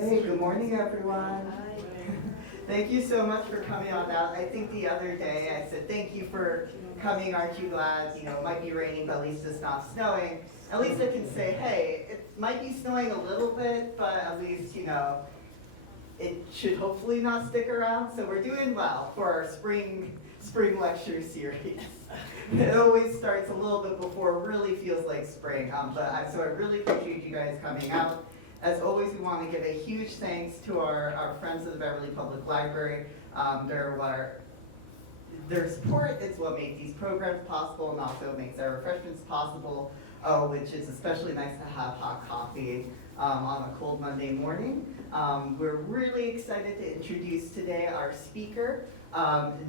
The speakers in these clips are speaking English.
Hey, good morning, everyone. Thank you so much for coming on out. I think the other day I said, thank you for coming, aren't you glad? You know, it might be raining, but at least it's not snowing. At least I can say, hey, it might be snowing a little bit, but at least, you know, it should hopefully not stick around. So we're doing well for our spring lecture series. It always starts a little bit before it really feels like spring. So I really appreciate you guys coming out. As always, we want to give a huge thanks to our friends of the Beverly Public Library. Their support is what makes these programs possible and also makes our refreshments possible, which is especially nice to have hot coffee on a cold Monday morning. We're really excited to introduce today our speaker,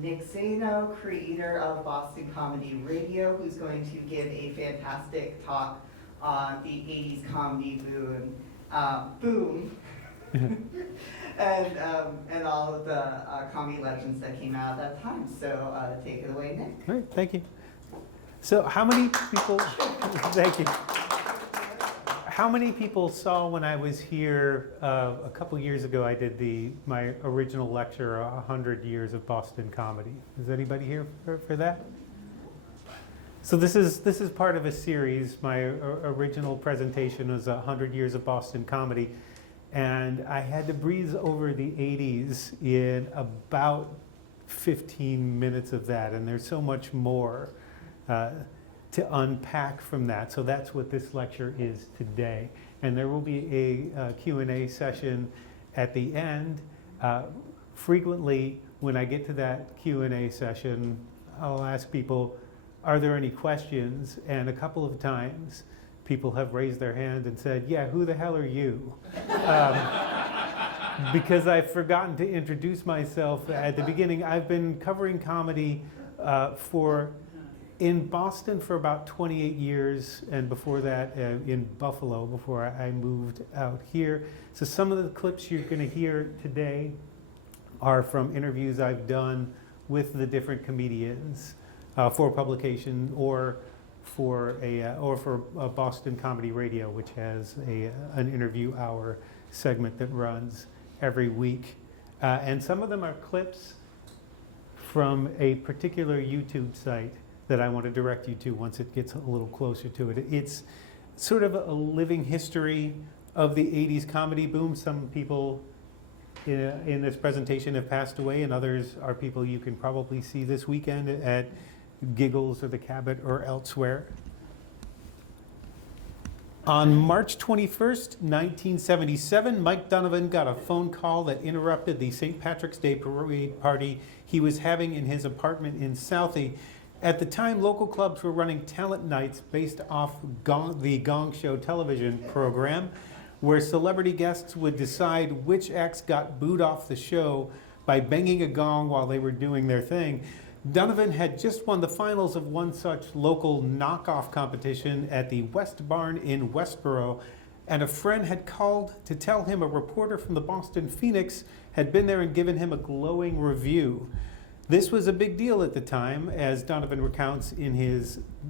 Nick Zaino, creator of Boston Comedy Radio, who's going to give a fantastic talk on the 80s comedy boom. And all of the comedy legends that came out at that time. So take it away, Nick. All right, thank you. So how many people, thank you. How many people saw when I was here a couple years ago, I did my original lecture, 100 Years of Boston Comedy. Is anybody here for that? So this is part of a series. My original presentation was 100 Years of Boston Comedy, and I had to breeze over the 80s in about 15 minutes of that, and there's so much more to unpack from that. So that's what this lecture is today. And there will be a Q&A session at the end. Frequently, when I get to that Q&A session, I'll ask people, are there any questions? And a couple of times, people have raised their hand and said, yeah, who the hell are you? Because I've forgotten to introduce myself at the beginning. I've been covering comedy in Boston for about 28 years, and before that in Buffalo, before I moved out here. So some of the clips you're going to hear today are from interviews I've done with the different comedians for publication or for Boston Comedy Radio, which has an interview hour segment that runs every week. And some of them are clips from a particular YouTube site that I want to direct you to once it gets a little closer to it. It's sort of a living history of the 80s comedy boom. Some people in this presentation have passed away, and others are people you can probably see this weekend at Giggles or the Cabot or elsewhere. On March 21st, 1977, Mike Donovan got a phone call that interrupted the St. Patrick's Day parade party he was having in his apartment in Southie. At the time, local clubs were running talent nights based off the Gong Show television program, where celebrity guests would decide which acts got booed off the show by banging a gong while they were doing their thing. Donovan had just won the finals of one such local knockoff competition at the West Barn in Westboro, and a friend had called to tell him a reporter from the Boston Phoenix had been there and given him a glowing review. This was a big deal at the time, as Donovan recounts in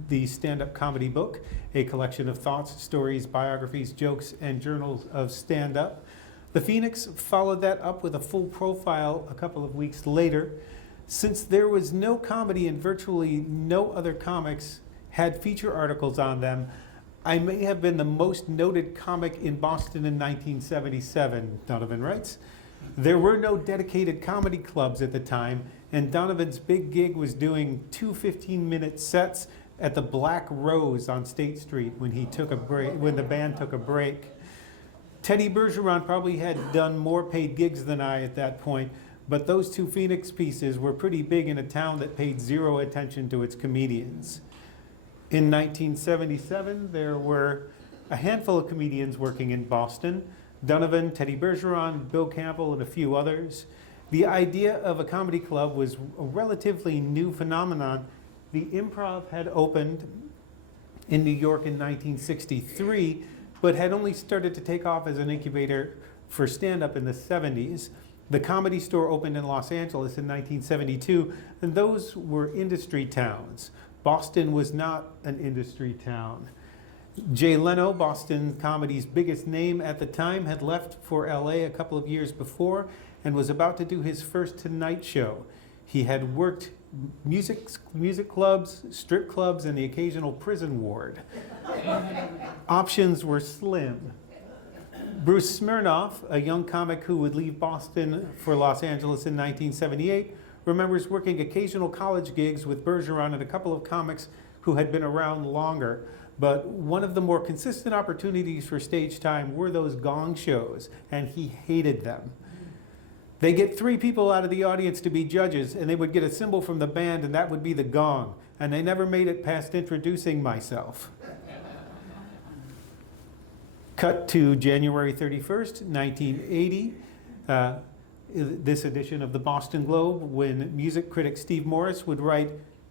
the stand-up comedy book, a collection of thoughts, stories, biographies, jokes, and journals of stand-up. The Phoenix followed that up with a full profile a couple of weeks later. Since there was no comedy and virtually no other comics had feature articles on them, I may have been the most noted comic in Boston in 1977, Donovan writes. There were no dedicated comedy clubs at the time, and Donovan's big gig was doing two 15-minute sets at the Black Rose on State Street when the band took a break. Teddy Bergeron probably had done more paid gigs than I at that point, but those two Phoenix pieces were pretty big in a town that paid zero attention to its comedians. In 1977, there were a handful of comedians working in Boston: Donovan, Teddy Bergeron, Bill Campbell, and a few others. The idea of a comedy club was a relatively new phenomenon. The Improv had opened in New York in 1963, but had only started to take off as an incubator for stand-up in the 70s. The Comedy Store opened in Los Angeles in 1972, and those were industry towns. Boston was not an industry town. Jay Leno, Boston comedy's biggest name at the time, had left for LA a couple of years before and was about to do his first Tonight Show. He had worked music clubs, strip clubs, and the occasional prison ward. Options were slim. Bruce Smirnoff, a young comic who would leave Boston for Los Angeles in 1978, remembers working occasional college gigs with Bergeron and a couple of comics who had been around longer. But one of the more consistent opportunities for stage time were those gong shows, and he hated them. They get three people out of the audience to be judges, and they would get a cymbal from the band, and that would be the gong. And they never made it past introducing myself. Cut to January 31st, 1980. This edition of the Boston Globe, when music critic Steve Morris would write,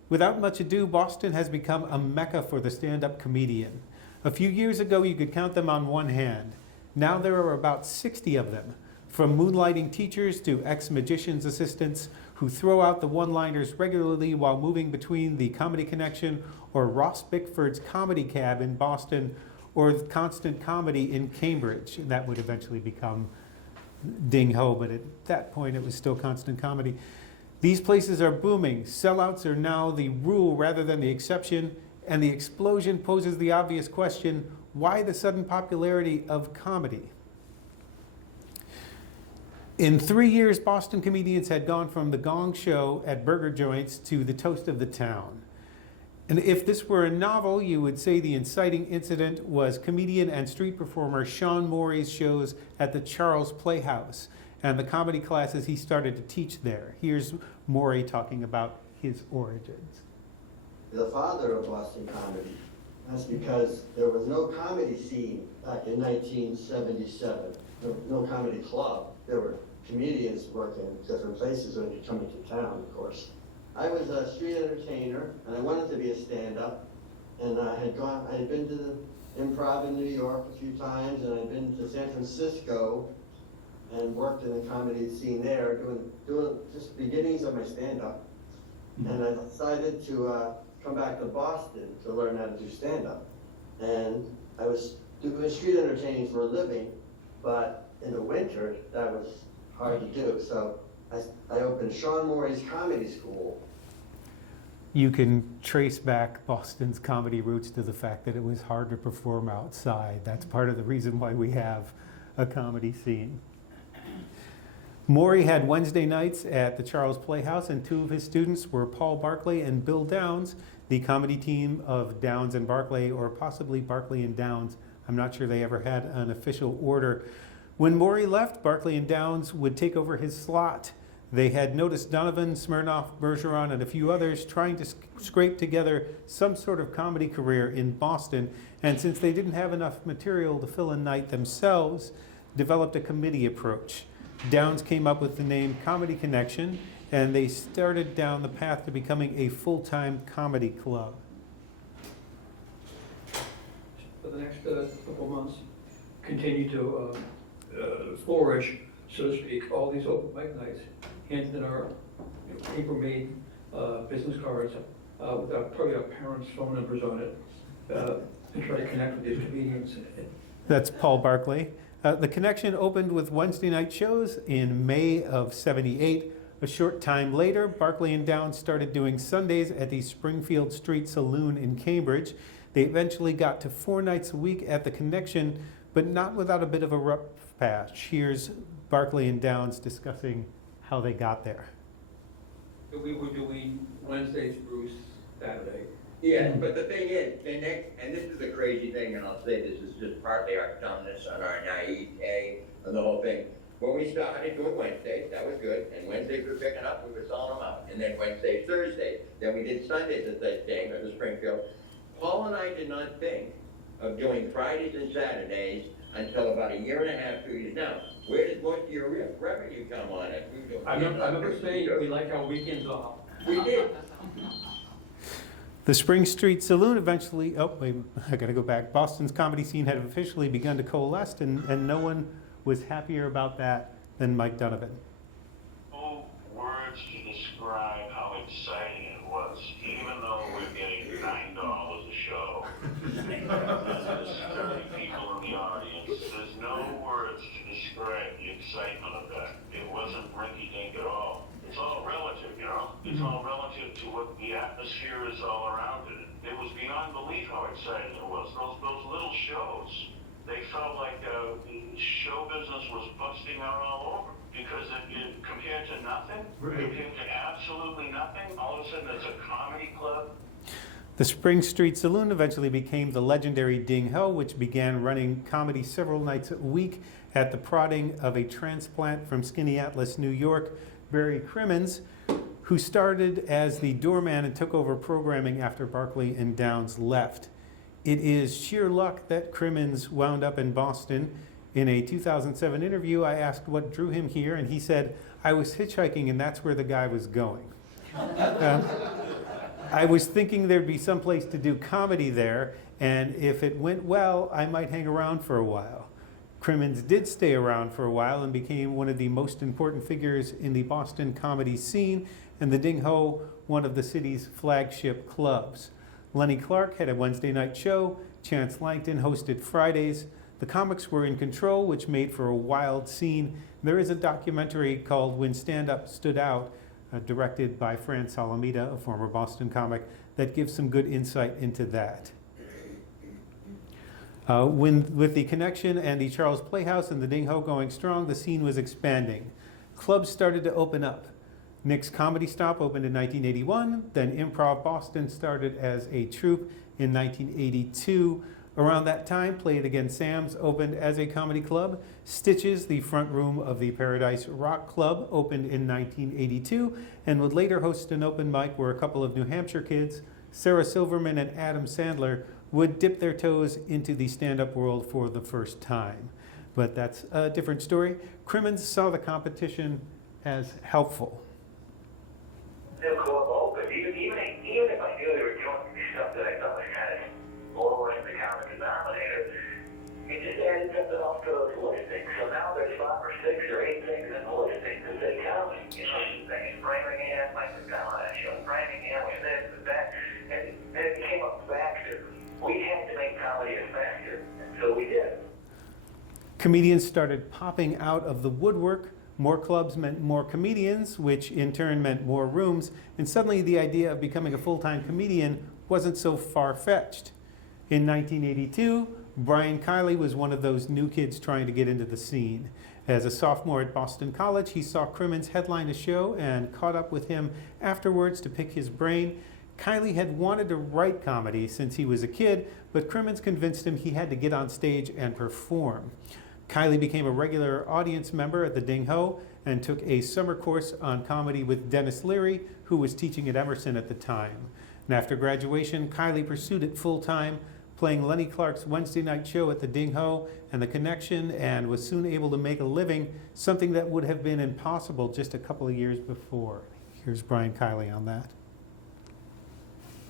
"Without much ado, Boston has become a mecca for the stand-up comedian. A few years ago, you could count them on one hand. Now there are about 60 of them, from moonlighting teachers to ex-magician's assistants who throw out the one-liners regularly while moving between the Comedy Connection or Ross Bickford's Comedy Cab in Boston or Constant Comedy in Cambridge." And that would eventually become Ding Ho, but at that point it was still Constant Comedy. These places are booming. Sellouts are now the rule rather than the exception, and the explosion poses the obvious question, why the sudden popularity of comedy? In 3 years, Boston comedians had gone from the gong show at burger joints to the toast of the town. And if this were a novel, you would say the inciting incident was comedian and street performer Sean Morey's shows at the Charles Playhouse and the comedy classes he started to teach there. Here's Morey talking about his origins. The father of Boston comedy. That's because there was no comedy scene back in 1977. No comedy club. There were comedians working in different places when you come into town, of course. I was a street entertainer, and I wanted to be a stand-up. And I had been to the Improv in New York a few times, and I'd been to San Francisco and worked in the comedy scene there, doing just beginnings of my stand-up. And I decided to come back to Boston to learn how to do stand-up. And I was doing street entertaining for a living, but in the winter, that was hard to do. So I opened Sean Morey's Comedy School. You can trace back Boston's comedy roots to the fact that it was hard to perform outside. That's part of the reason why we have a comedy scene. Morey had Wednesday nights at the Charles Playhouse, and two of his students were Paul Barclay and Bill Downs, the comedy team of Downs and Barclay, or possibly Barclay and Downs. I'm not sure they ever had an official order. When Morey left, Barclay and Downs would take over his slot. They had noticed Donovan, Smirnoff, Bergeron, and a few others trying to scrape together some sort of comedy career in Boston, and since they didn't have enough material to fill a night themselves, developed a committee approach. Downs came up with the name Comedy Connection, and they started down the path to becoming a full-time comedy club. For the next couple of months, continue to flourish, so to speak, all these open mic nights, handed in our paper-made business cards with probably our parents' phone numbers on it, to try to connect with these comedians. That's Paul Barclay. The Connection opened with Wednesday night shows in May of '78. A short time later, Barclay and Downs started doing Sundays at the Springfield Street Saloon in Cambridge. They eventually got to 4 nights a week at the Connection, but not without a bit of a rough patch. Here's Barclay and Downs discussing how they got there. We were doing Wednesdays through Saturday. Yeah, but the thing is, the next, and this is the crazy thing, and I'll say this is just partly our dumbness and our naivete and the whole thing. When we started doing Wednesdays, that was good, and Wednesdays we were picking up, we were selling them out. And then Wednesdays, Thursdays, then we did Sundays at that thing at the Springfield. Paul and I did not think of doing Fridays and Saturdays until about 1.5 years, 2 years now. Where does most of your revenue come on it? I remember saying we like our weekends off. We did. The Spring Street Saloon eventually, oh wait, I gotta go back. Boston's comedy scene had officially begun to coalesce, and no one was happier about that than Mike Donovan. No words to describe how exciting it was, even though we're getting $9 a show. There's 30 people in the audience. There's no words to describe the excitement of that. It wasn't rinky-dink at all. It's all relative, you know? It's all relative to what the atmosphere is all around it. It was beyond belief how exciting it was. Those little shows, they felt like show business was busting out all over. Because it compared to nothing, compared to absolutely nothing, all of a sudden it's a comedy club. The Spring Street Saloon eventually became the legendary Ding Ho, which began running comedy several nights a week at the prodding of a transplant from Skaneateles, New York, Barry Crimmins, who started as the doorman and took over programming after Barclay and Downs left. It is sheer luck that Crimmins wound up in Boston. In a 2007 interview, I asked what drew him here, and he said, "I was hitchhiking and that's where the guy was going." I was thinking there'd be some place to do comedy there, and if it went well, I might hang around for a while. Crimmins did stay around for a while and became one of the most important figures in the Boston comedy scene, and the Ding Ho, one of the city's flagship clubs. Lenny Clark had a Wednesday night show. Chance Langton hosted Fridays. The comics were in control, which made for a wild scene. There is a documentary called When Stand Up Stood Out, directed by Fran Salamita, a former Boston comic, that gives some good insight into that. With the Connection and the Charles Playhouse and the Ding Ho going strong, the scene was expanding. Clubs started to open up. Nick's Comedy Stop opened in 1981, then Improv Boston started as a troupe in 1982. Around that time, Play It Again Sam's opened as a comedy club. Stitches, the front room of the Paradise Rock Club, opened in 1982 and would later host an open mic where a couple of New Hampshire kids, Sarah Silverman and Adam Sandler, would dip their toes into the stand-up world for the first time. But that's a different story. Crimmins saw the competition as helpful. New club open, even if I knew they were doing stuff that I thought was kind of lowering the common denominator, it just added something else to those listings. So now there's 5 or 6 or 8 things in the listing that say comedy. You know, things Framingham, Mike McDonald, that show Framingham, was this, was that, and then it became a factor. We had to make comedy a factor, and so we did. Comedians started popping out of the woodwork. More clubs meant more comedians, which in turn meant more rooms, and suddenly the idea of becoming a full-time comedian wasn't so far-fetched. In 1982, Brian Kiley was one of those new kids trying to get into the scene. As a sophomore at Boston College, he saw Crimmins headline a show and caught up with him afterwards to pick his brain. Kiley had wanted to write comedy since he was a kid, but Crimmins convinced him he had to get on stage and perform. Kiley became a regular audience member at the Ding Ho and took a summer course on comedy with Denis Leary, who was teaching at Emerson at the time. And after graduation, Kiley pursued it full-time, playing Lenny Clark's Wednesday night show at the Ding Ho and the Connection, and was soon able to make a living, something that would have been impossible just a couple of years before. Here's Brian Kiley on that.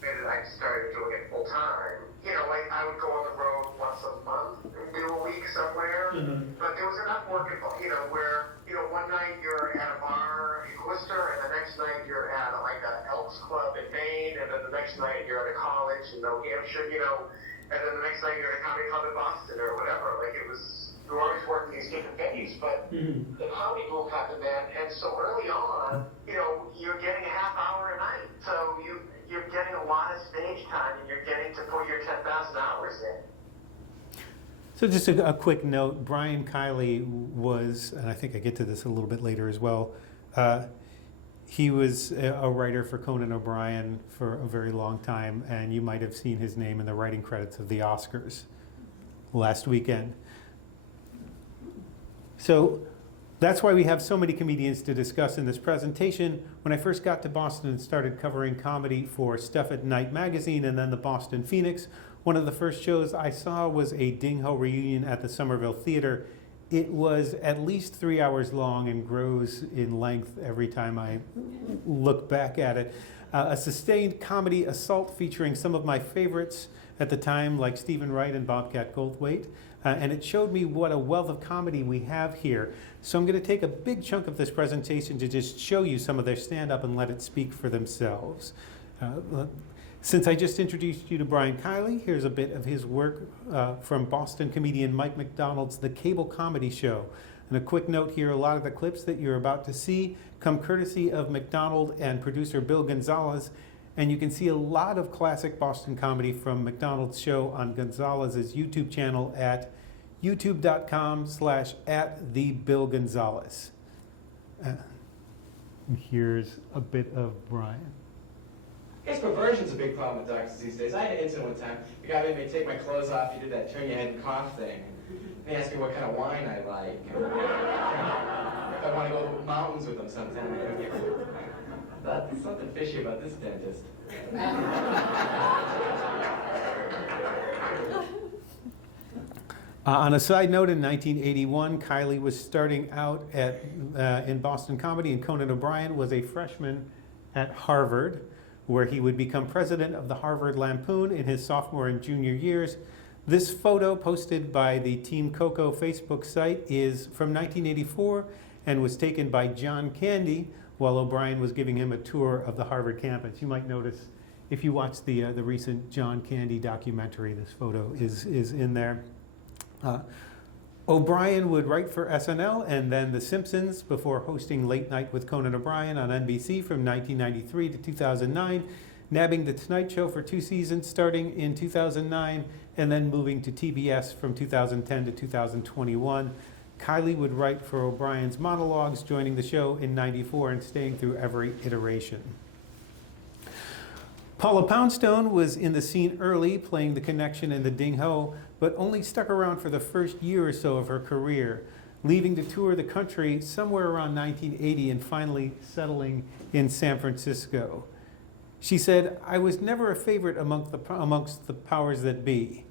And I started doing it full time. You know, like I would go on the road once a month and do a week somewhere. Mm-hmm. But there was enough work involved, you know, where, you know, one night you're at a bar in Worcester, and the next night you're at like an Elks Club in Maine, and then the next night you're at a college in New Hampshire, you know, and then the next night you're at a comedy club in Boston or whatever. Like it was, you were always working these different venues, but the comedy boom happened then, and so early on, you know, you're getting a half hour a night, so you're getting a lot of stage time, and you're getting to put your $10,000 So just a quick note, Brian Kiley was, and I think I get to this a little bit later as well, he was a writer for Conan O'Brien for a very long time, and you might have seen his name in the writing credits of the Oscars last weekend. So that's why we have so many comedians to discuss in this presentation. When I first got to Boston and started covering comedy for Stuff at Night magazine and then the Boston Phoenix, one of the first shows I saw was a Ding Ho reunion at the Somerville Theater. It was at least 3 hours long and grows in length every time I look back at it. A sustained comedy assault featuring some of my favorites at the time, like Steven Wright and Bobcat Goldthwait. And it showed me what a wealth of comedy we have here. So I'm going to take a big chunk of this presentation to just show you some of their stand-up and let it speak for themselves. Since I just introduced you to Brian Kiley, here's a bit of his work from Boston comedian Mike McDonald's The Cable Comedy Show. And a quick note here, a lot of the clips that you're about to see come courtesy of McDonald and producer Bill Gonzalez. And you can see a lot of classic Boston comedy from McDonald's show on Gonzalez's YouTube channel at youtube.com/@thebillgonzalez. Here's a bit of Brian. I guess perversion's a big problem with doctors these days. I had an incident one time. The guy made me take my clothes off. He did that turn your head and cough thing. He asked me what kind of wine I like. If I want to go to the mountains with him sometime. I thought there's something fishy about this dentist. On a side note, in 1981, Kiley was starting out in Boston comedy, and Conan O'Brien was a freshman at Harvard, where he would become president of the Harvard Lampoon in his sophomore and junior years. This photo, posted by the Team Coco Facebook site, is from 1984 and was taken by John Candy while O'Brien was giving him a tour of the Harvard campus. You might notice, if you watch the recent John Candy documentary, this photo is in there. O'Brien would write for SNL and then The Simpsons before hosting Late Night with Conan O'Brien on NBC from 1993 to 2009, nabbing The Tonight Show for 2 seasons starting in 2009, and then moving to TBS from 2010 to 2021. Kiley would write for O'Brien's monologues, joining the show in '94 and staying through every iteration. Paula Poundstone was in the scene early, playing the connection in the Ding Ho, but only stuck around for the first year or so of her career, leaving to tour the country somewhere around 1980 and finally settling in San Francisco. She said, "I was never a favorite amongst the powers that be.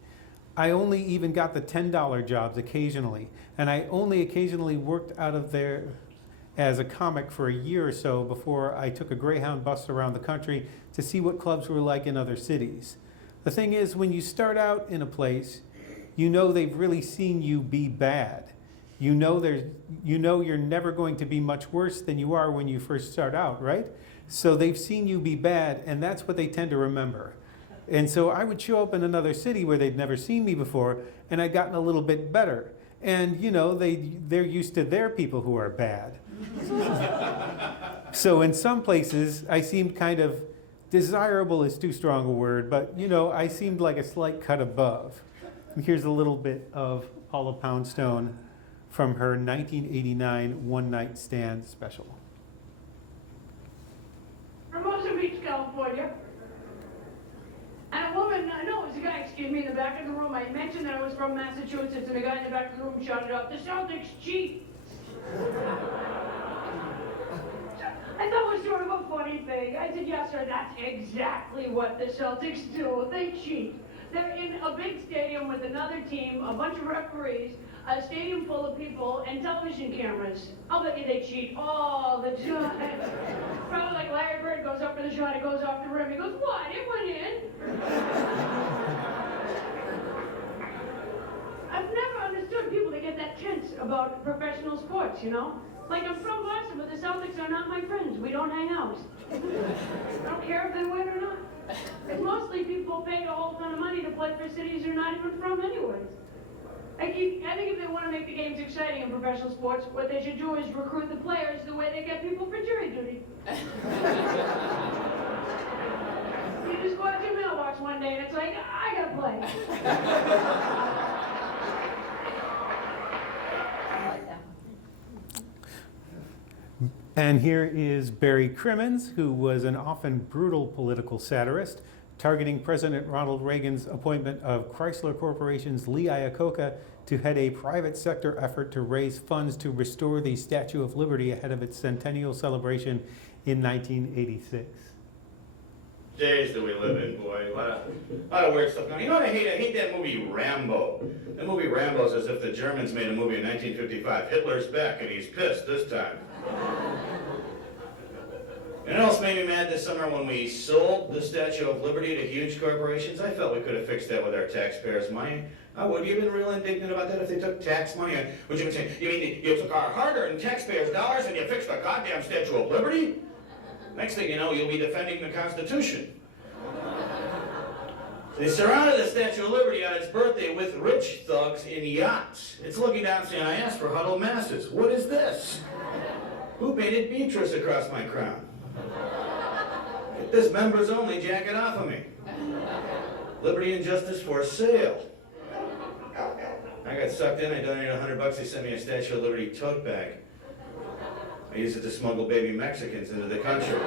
I only even got the $10 jobs occasionally, and I only occasionally worked out of there as a comic for a year or so before I took a Greyhound bus around the country to see what clubs were like in other cities. The thing is, when you start out in a place, you know they've really seen you be bad. You know you're never going to be much worse than you are when you first start out, right? So they've seen you be bad, and that's what they tend to remember. And so I would show up in another city where they'd never seen me before, and I'd gotten a little bit better. And, you know, they're used to their people who are bad. So in some places, I seemed kind of, desirable is too strong a word, but, you know, I seemed like a slight cut above." And here's a little bit of Paula Poundstone from her 1989 One Night Stand special. Hermosa Beach, California. And a woman, no, it was a guy, excuse me, in the back of the room. I mentioned that I was from Massachusetts, and the guy in the back of the room shouted out, "The Celtics cheat." I thought it was sort of a funny thing. I said, "Yes, sir, that's exactly what the Celtics do. They cheat. They're in a big stadium with another team, a bunch of referees, a stadium full of people, and television cameras. I'll bet you they cheat all the time." Probably like Larry Bird goes up for the shot, it goes off the rim. He goes, "What? It went in." I've never understood people that get that tense about professional sports, you know? Like, I'm from Boston, but the Celtics are not my friends. We don't hang out. I don't care if they win or not. It's mostly people paid a whole ton of money to play for cities they're not even from anyways. I think if they want to make the games exciting in professional sports, what they should do is recruit the players the way they get people for jury duty. You just go out to your mailbox one day and it's like, I gotta play. And here is Barry Crimmins, who was an often brutal political satirist, targeting President Ronald Reagan's appointment of Chrysler Corporation's Lee Iacocca to head a private sector effort to raise funds to restore the Statue of Liberty ahead of its centennial celebration in 1986. Days that we live in, boy. A lot of weird stuff going on. You know what I hate? I hate that movie Rambo. That movie Rambo is as if the Germans made a movie in 1955. Hitler's back and he's pissed this time. And it also made me mad this summer when we sold the Statue of Liberty to huge corporations. I felt we could have fixed that with our taxpayers' money. Would you have been real indignant about that if they took tax money? Would you have been saying, you mean you took our hard-earned taxpayers' dollars and you fixed the goddamn Statue of Liberty? Next thing you know, you'll be defending the Constitution. They surrounded the Statue of Liberty on its birthday with rich thugs in yachts. It's looking down saying, I asked for huddled masses. What is this? Who painted Beatrice across my crown? Get this members only jacket off of me. Liberty and justice for sale. I got sucked in, I donated $100, they sent me a Statue of Liberty tote bag. I used it to smuggle baby Mexicans into the country.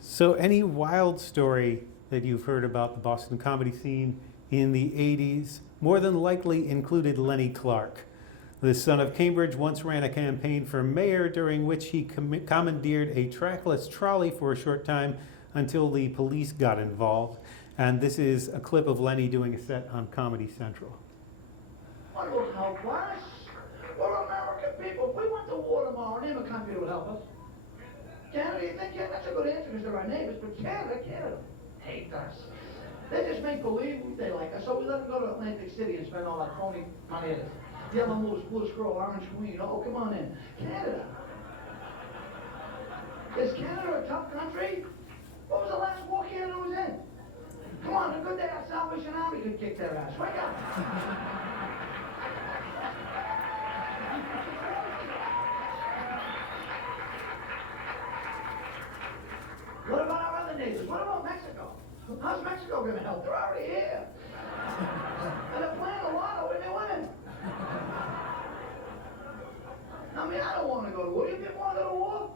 So any wild story that you've heard about the Boston comedy scene in the 80s more than likely included Lenny Clark. The son of Cambridge once ran a campaign for mayor during which he commandeered a trackless trolley for a short time until the police got involved. And this is a clip of Lenny doing a set on Comedy Central. What will help us? We're American people. If we went to war tomorrow, name a country that would help us. Canada, you think? Yeah, that's a good answer because they're our neighbors. But Canada hate us. They just make believe they like us. So we let them go to Atlantic City and spend all that phony money. Yellow moose, blue squirrel, orange queen. Oh, come on in. Canada. Is Canada a tough country? What was the last war Canada was in? Come on, a good day our Salvation Army could kick their ass. Wake up. What about our other neighbors? What about Mexico? How's Mexico going to help? They're already here. And they're playing a lotto and they're winning. I mean, I don't want to go to war. You didn't want to go to war?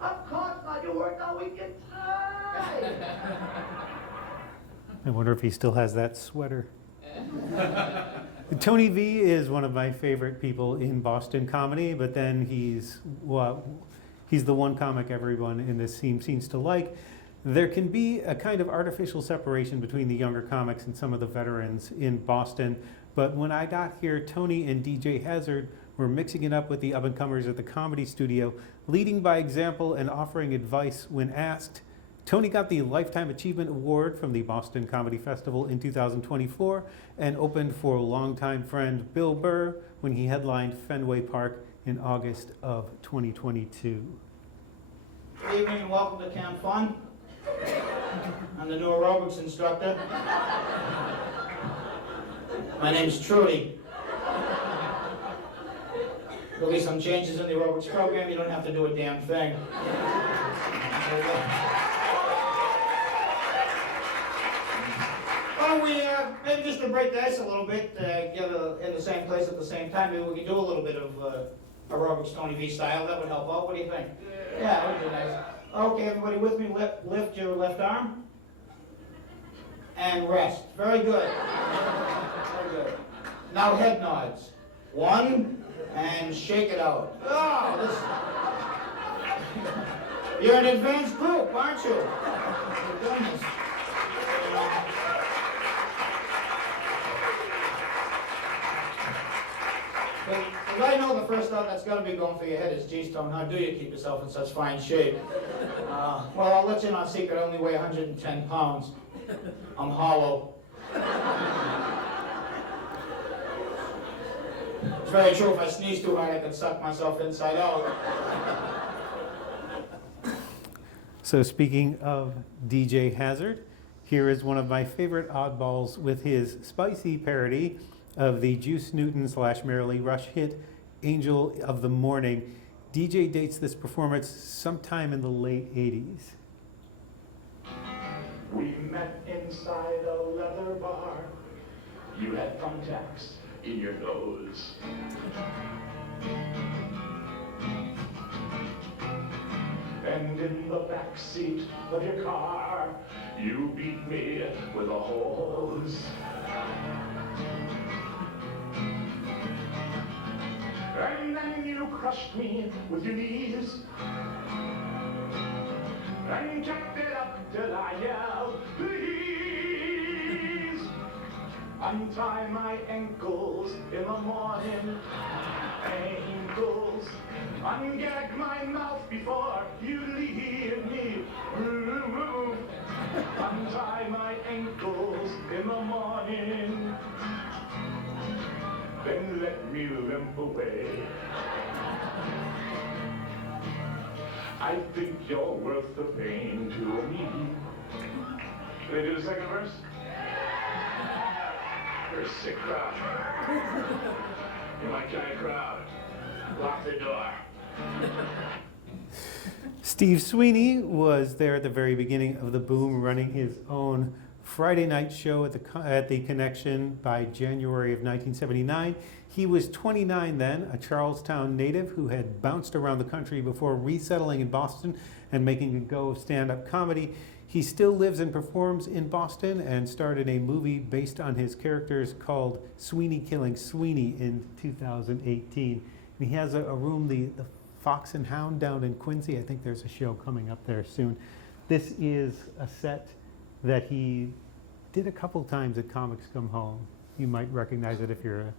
Of course not. You worked all weekend. Tired. I wonder if he still has that sweater. Tony V is one of my favorite people in Boston comedy, but then he's the one comic everyone in this scene seems to like. There can be a kind of artificial separation between the younger comics and some of the veterans in Boston, but when I got here, Tony and DJ Hazard were mixing it up with the up-and-comers at the Comedy Studio, leading by example and offering advice when asked. Tony got the Lifetime Achievement Award from the Boston Comedy Festival in 2024 and opened for longtime friend Bill Burr when he headlined Fenway Park in August of 2022. Good evening and welcome to Camp Fun. I'm the new aerobics instructor. My name's Trudy. There'll be some changes in the aerobics program. You don't have to do a damn thing. Well, we maybe just to break the ice a little bit, get in the same place at the same time. Maybe we can do a little bit of aerobics Tony V style. That would help out. What do you think? Yeah, that would be nice. Okay, everybody with me? Lift your left arm and rest. Very good. Very good. Now head nods. One, and shake it out. Oh, this. You're an advanced group, aren't you? Oh, goodness. But I know the first thought that's got to be going through your head is, geez, Tone, how do you keep yourself in such fine shape? Well, I'll let you in on secret. I only weigh 110 pounds. I'm hollow. It's very true. If I sneeze too hard, I can suck myself inside out. So speaking of DJ Hazard, here is one of my favorite oddballs with his spicy parody of the Juice Newton / Merrily Rush hit Angel of the Morning. DJ dates this performance sometime in the late 80s. We met inside a leather bar. You had thumbtacks in your nose. And in the back seat of your car, you beat me with a hose. And then you crushed me with your knees. And kept it up till I yelled, please. Untie my ankles in the morning. Ankles. Ungag my mouth before you leave me. Untie my ankles in the morning. Then let me limp away. I think you're worth the pain to me. Can they do the second verse? You're a sick crowd. You're my kind of crowd. Lock the door. Steve Sweeney was there at the very beginning of the boom, running his own Friday night show at the Connection by January of 1979. He was 29 then, a Charlestown native who had bounced around the country before resettling in Boston and making a go of stand-up comedy. He still lives and performs in Boston and starred in a movie based on his characters called Sweeney Killing Sweeney in 2018. And he has a room, the Fox and Hound down in Quincy. I think there's a show coming up there soon. This is a set that he did a couple times at Comics Come Home. You might recognize it if you're a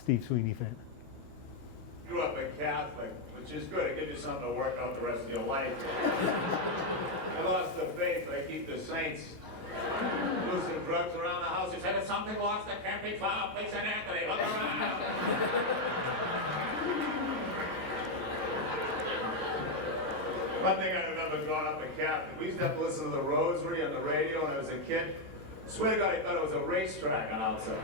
Steve Sweeney fan. Grew up a Catholic, which is good. It gives you something to work out the rest of your life. I lost the faith, but I keep the saints. Losing drugs around the house. You said it's something lost that can't be found. Please, St. Anthony, look around. One thing I remember growing up a Catholic, we used to have to listen to the Rosary on the radio when I was a kid. I swear to God, I thought it was a racetrack announcer.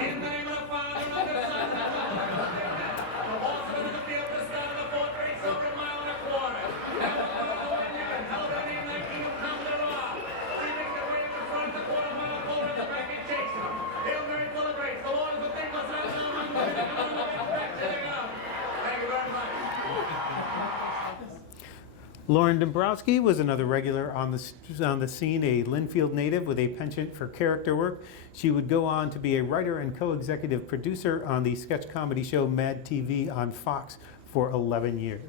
In the name of the Father, and of the Son, and of the Holy Spirit. The horseman in the field is down in the fourth race over a mile and a quarter. Held the win you and held the name like King of Pounded off. Leaving the way in the front, the quarter mile pole at the back, it takes him. Hail Mary, full of grace. The Lord is the thing, was not known. Thank you very much. Lauren Dombrowski was another regular on the scene, a Linfield native with a penchant for character work. She would go on to be a writer and co-executive producer on the sketch comedy show Mad TV on Fox for 11 years.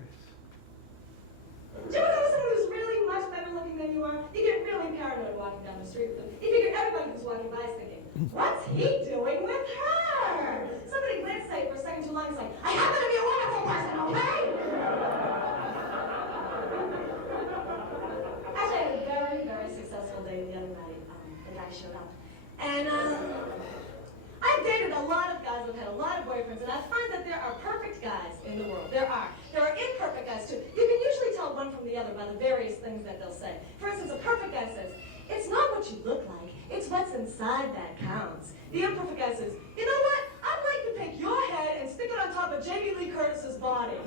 Do you ever know someone who's really much better looking than you are? You get really paranoid walking down the street with them. You figure everybody who's walking by is thinking, what's he doing with her? Somebody glanced at you for a second too long and like, I happen to be a wonderful person, okay? Actually, I had a very, very successful day the other night. The guy showed up. And I've dated a lot of guys, I've had a lot of boyfriends, and I find that there are perfect guys in the world. There are. There are imperfect guys too. You can usually tell one from the other by the various things that they'll say. For instance, a perfect guy says, it's not what you look like, it's what's inside that counts. The imperfect guy says, you know what? I'd like to take your head and stick it on top of Jamie Lee Curtis's body.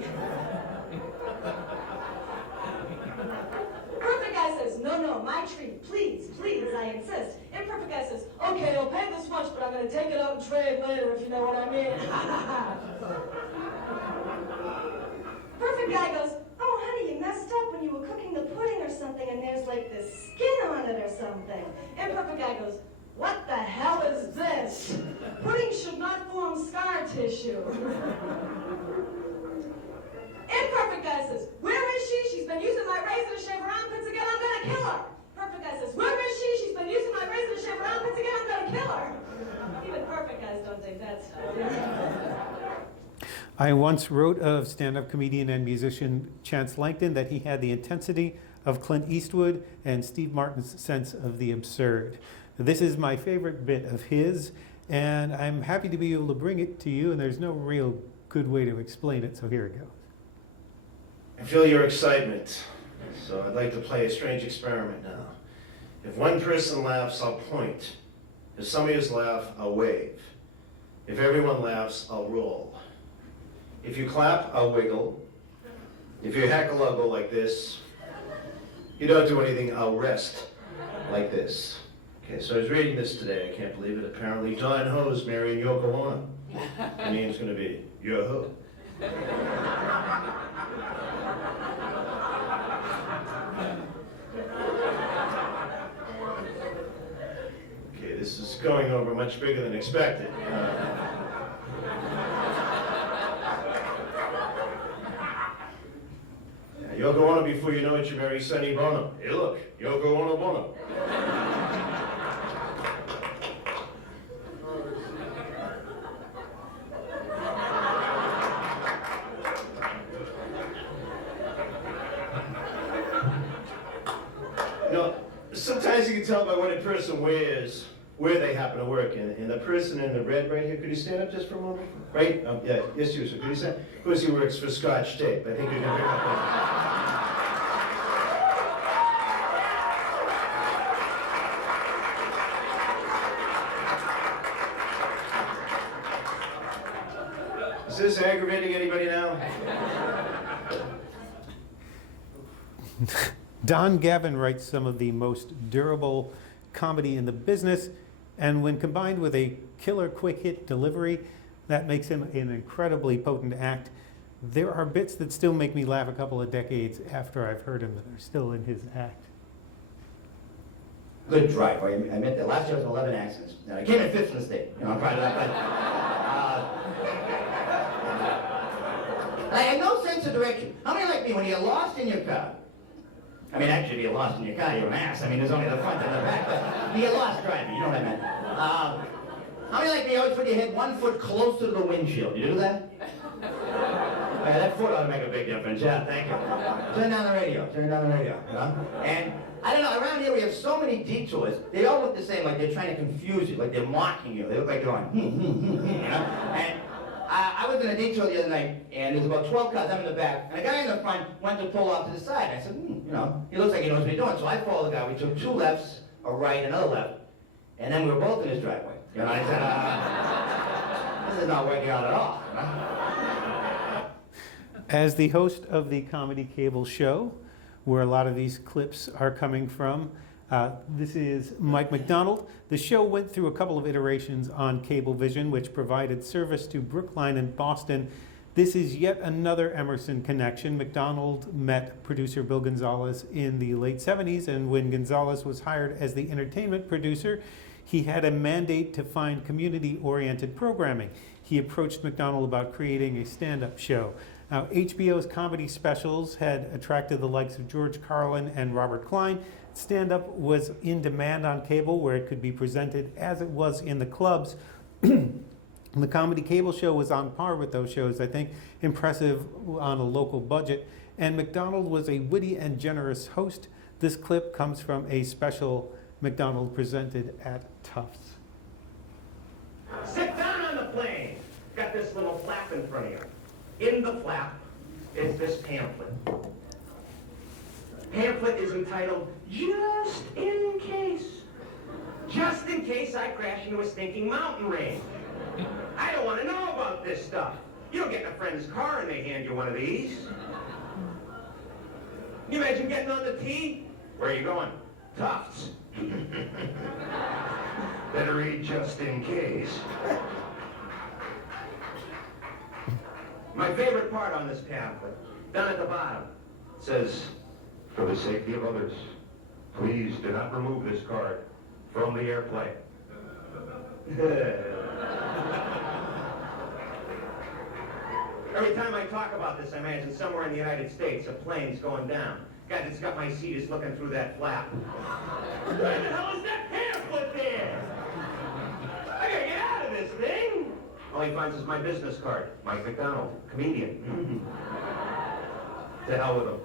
Perfect guy says, no, my treat, please, I insist. Imperfect guy says, okay, I'll pay this much, but I'm going to take it out and trade later, if you know what I mean. Perfect guy goes, oh, honey, you messed up when you were cooking the pudding or something, and there's like this skin on it or something. Imperfect guy goes, what the hell is this? Pudding should not form scar tissue. Imperfect guy says, where is she? She's been using my razor to shave her armpits again, I'm gonna kill her. Perfect guy says, where is she? She's been using my razor to shave her armpits again, I'm gonna kill her. Even perfect guys don't take that stuff. I once wrote of stand-up comedian and musician Chance Langton that he had the intensity of Clint Eastwood and Steve Martin's sense of the absurd. This is my favorite bit of his, and I'm happy to be able to bring it to you, and there's no real good way to explain it, so here it goes. I feel your excitement, so I'd like to play a strange experiment now. If one person laughs, I'll point. If some of you laugh, I'll wave. If everyone laughs, I'll roll. If you clap, I'll wiggle. If you heckle, I'll go like this. If you don't do anything, I'll rest like this. Okay, so I was reading this today, I can't believe it. Apparently Don Ho's marrying Yoko Ono. My name's gonna be Yo-Ho. Okay, this is going over much bigger than expected. Yoko Ono, before you know it, you're very Sonny Bono. Hey look, Yoko Ono Bono. You know, sometimes you can tell by what a person wears where they happen to work. And the person in the red right here, could you stand up just for a moment? Right? Yeah, yes, you, sir. Could you stand? Of course, he works for Scotch Tape. I think you can pick up that. Is this aggravating anybody now? Don Gavin writes some of the most durable comedy in the business, and when combined with a killer quick hit delivery, that makes him an incredibly potent act. There are bits that still make me laugh a couple of decades after I've heard him that are still in his act. Good drive. I admit that last year was 11 accidents. And I came in 5th in the state. You know, I'm proud of that. But, I have no sense of direction. How many like me when you get lost in your car? I mean, actually, if you get lost in your car, you're an ass. I mean, there's only the front and the back, but you get lost driving. You know what I meant. How many like me always put your head 1 foot closer to the windshield? You do that? Yeah, that foot ought to make a big difference. Yeah, thank you. Turn down the radio. Turn down the radio. You know? And I don't know, around here we have so many detours. They all look the same, like they're trying to confuse you, like they're mocking you. They look like going, you know? And I was in a detour the other night, and there's about 12 cars. I'm in the back, and a guy in the front went to pull off to the side. I said, you know, he looks like he knows what he's doing. So I followed the guy. We took 2 lefts, a right, another left, and then we were both in his driveway. You know, I said, this is not working out at all. You know? As the host of the Comedy Cable Show, where a lot of these clips are coming from, this is Mike McDonald. The show went through a couple of iterations on Cablevision, which provided service to Brookline and Boston. This is yet another Emerson connection. McDonald met producer Bill Gonzalez in the late 70s, and when Gonzalez was hired as the entertainment producer, he had a mandate to find community-oriented programming. He approached McDonald about creating a stand-up show. Now, HBO's comedy specials had attracted the likes of George Carlin and Robert Klein. Stand-up was in demand on cable, where it could be presented as it was in the clubs. The Comedy Cable Show was on par with those shows, I think, impressive on a local budget. And McDonald was a witty and generous host. This clip comes from a special McDonald presented at Tufts. Sit down on the plane. Got this little flap in front of you. In the flap is this pamphlet. Pamphlet is entitled, Just in Case. Just in case I crash into a stinking mountain range. I don't want to know about this stuff. You don't get in a friend's car and they hand you one of these. You imagine getting on the T? Where are you going? Tufts. Better read just in case. My favorite part on this pamphlet, down at the bottom, says, for the safety of others, please do not remove this card from the airplane. Every time I talk about this, I imagine somewhere in the United States, a plane's going down. Guy that's got my seat is looking through that flap. Where the hell is that pamphlet there? I gotta get out of this thing. All he finds is my business card. Mike McDonald, comedian. To hell with him.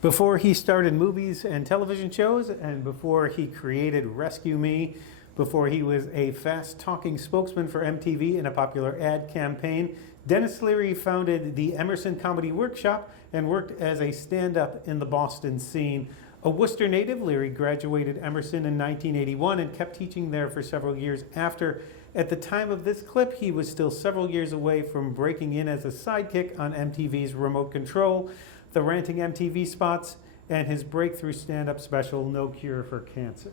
Before he started movies and television shows, and before he created Rescue Me, before he was a fast-talking spokesman for MTV in a popular ad campaign, Denis Leary founded the Emerson Comedy Workshop and worked as a stand-up in the Boston scene. A Worcester native, Leary graduated Emerson in 1981 and kept teaching there for several years after. At the time of this clip, he was still several years away from breaking in as a sidekick on MTV's Remote Control, the ranting MTV spots, and his breakthrough stand-up special, No Cure for Cancer.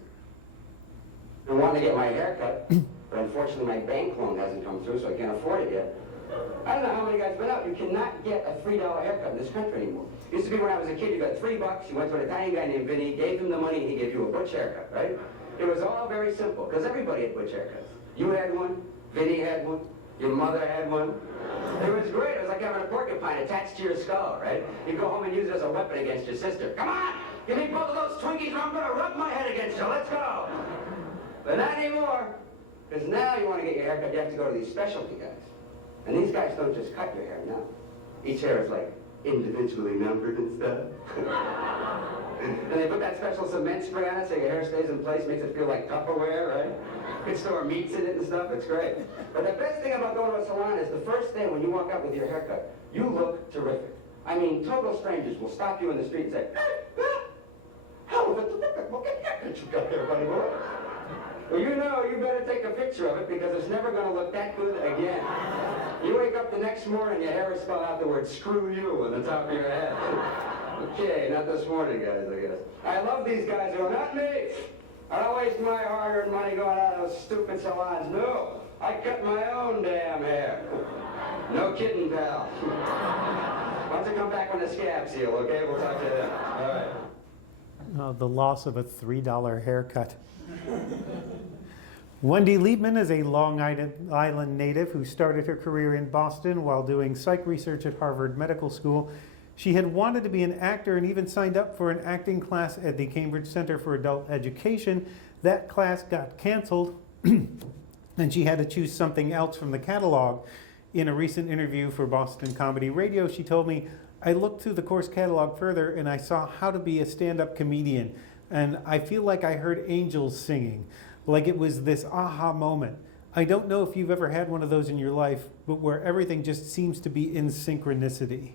and wanting to get my hair cut, but unfortunately my bank loan hasn't come through, so I can't afford it yet. I don't know how many guys been out. You cannot get a $3 haircut in this country anymore. It used to be when I was a kid, you got $3, you went to an Italian guy named Vinny, gave him the money, and he gave you a butch haircut, right? It was all very simple, because everybody had butch haircuts. You had one, Vinny had one, your mother had one. It was great. It was like having a porcupine attached to your skull, right? You go home and use it as a weapon against your sister. Come on! Give me both of those Twinkies or I'm going to rub my head against you. Let's go! But not anymore. Because now you want to get your hair cut, you have to go to these specialty guys. And these guys don't just cut your hair, no. Each hair is like individually numbered and stuff. And they put that special cement spray on it so your hair stays in place, makes it feel like Tupperware, right? You can store meats in it and stuff, it's great. But the best thing about going to a salon is the first day when you walk out with your haircut, you look terrific. I mean, total strangers will stop you in the street and say, "Hell of a terrific looking haircut you got there, buddy boy." Well, you know, you better take a picture of it because it's never going to look that good again. You wake up the next morning, your hair is spelled out the word "screw you" on the top of your head. Okay, not this morning, guys, I guess. I love these guys who are not me. I don't waste my hard-earned money going out of those stupid salons. No, I cut my own damn hair. No kidding, pal. Why don't you come back when the scabs heal, okay? We'll talk to you then. All right. The loss of a $3 haircut. Wendy Liebman is a Long Island native who started her career in Boston while doing psych research at Harvard Medical School. She had wanted to be an actor and even signed up for an acting class at the Cambridge Center for Adult Education. That class got canceled, and she had to choose something else from the catalog. In a recent interview for Boston Comedy Radio, she told me, "I looked through the course catalog further and I saw how to be a stand-up comedian. And I feel like I heard angels singing, like it was this aha moment. I don't know if you've ever had one of those in your life, but where everything just seems to be in synchronicity."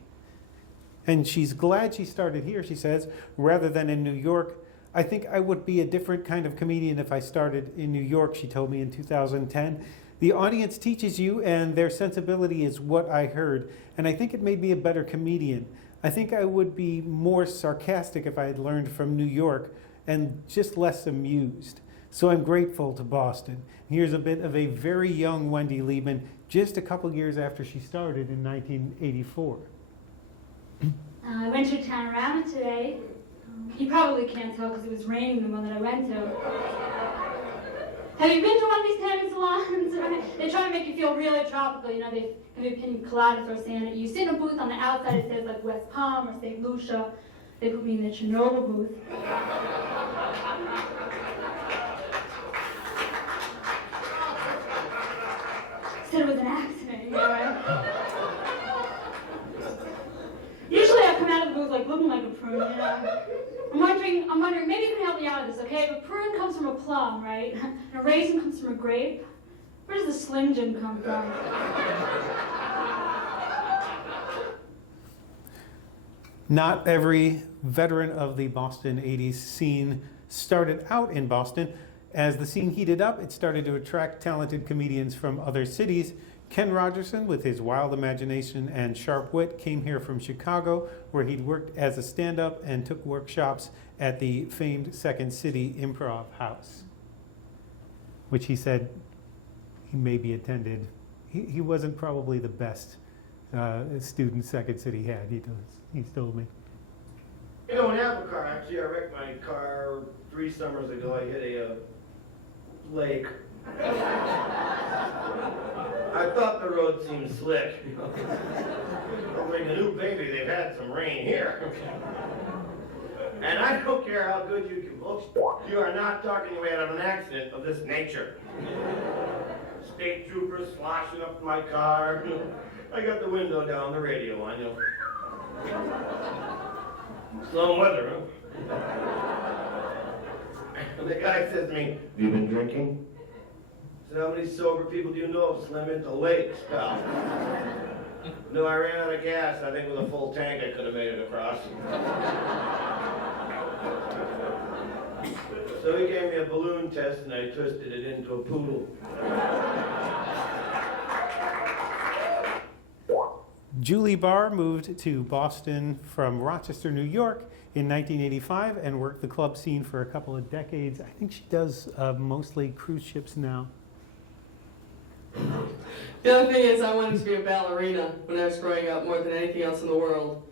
And she's glad she started here, she says, rather than in New York. "I think I would be a different kind of comedian if I started in New York," she told me in 2010. "The audience teaches you, and their sensibility is what I heard, and I think it made me a better comedian. I think I would be more sarcastic if I had learned from New York, and just less amused. So I'm grateful to Boston." Here's a bit of a very young Wendy Liebman, just a couple years after she started in 1984. I went to Panorama today. You probably can't tell because it was raining the one that I went to. Have you been to one of these tanning salons? They try to make you feel really tropical. You know, they give you a pina colada, throw sand at you. You sit in a booth on the outside, it says like West Palm or St. Lucia. They put me in the Chernobyl booth. Said it was an accident, you know, right? Usually I come out of the booth like looking like a prune, you know. I'm wondering, maybe you can help me out with this, okay? If a prune comes from a plum, right? And a raisin comes from a grape, where does the Slim Jim come from? Not every veteran of the Boston 80s scene started out in Boston. As the scene heated up, it started to attract talented comedians from other cities. Ken Rogerson, with his wild imagination and sharp wit, came here from Chicago, where he'd worked as a stand-up and took workshops at the famed Second City Improv House, which he said he maybe attended. He wasn't probably the best student Second City had, he's told me. I don't have a car. Actually, I wrecked my car 3 summers ago. I hit a lake. I thought the road seemed slick. I'm like a new baby. They've had some rain here. And I don't care how good you can book. You are not talking your way out of an accident of this nature. State troopers sloshing up my car. I got the window down, the radio on, you know. Slow weather, huh? The guy says to me, "Have you been drinking?" I said, "How many sober people do you know have swam into lakes, pal?" No, I ran out of gas. I think with a full tank I could have made it across. So he gave me a balloon test and I twisted it into a poodle. Julie Barr moved to Boston from Rochester, New York in 1985 and worked the club scene for a couple of decades. I think she does mostly cruise ships now. The other thing is I wanted to be a ballerina when I was growing up more than anything else in the world.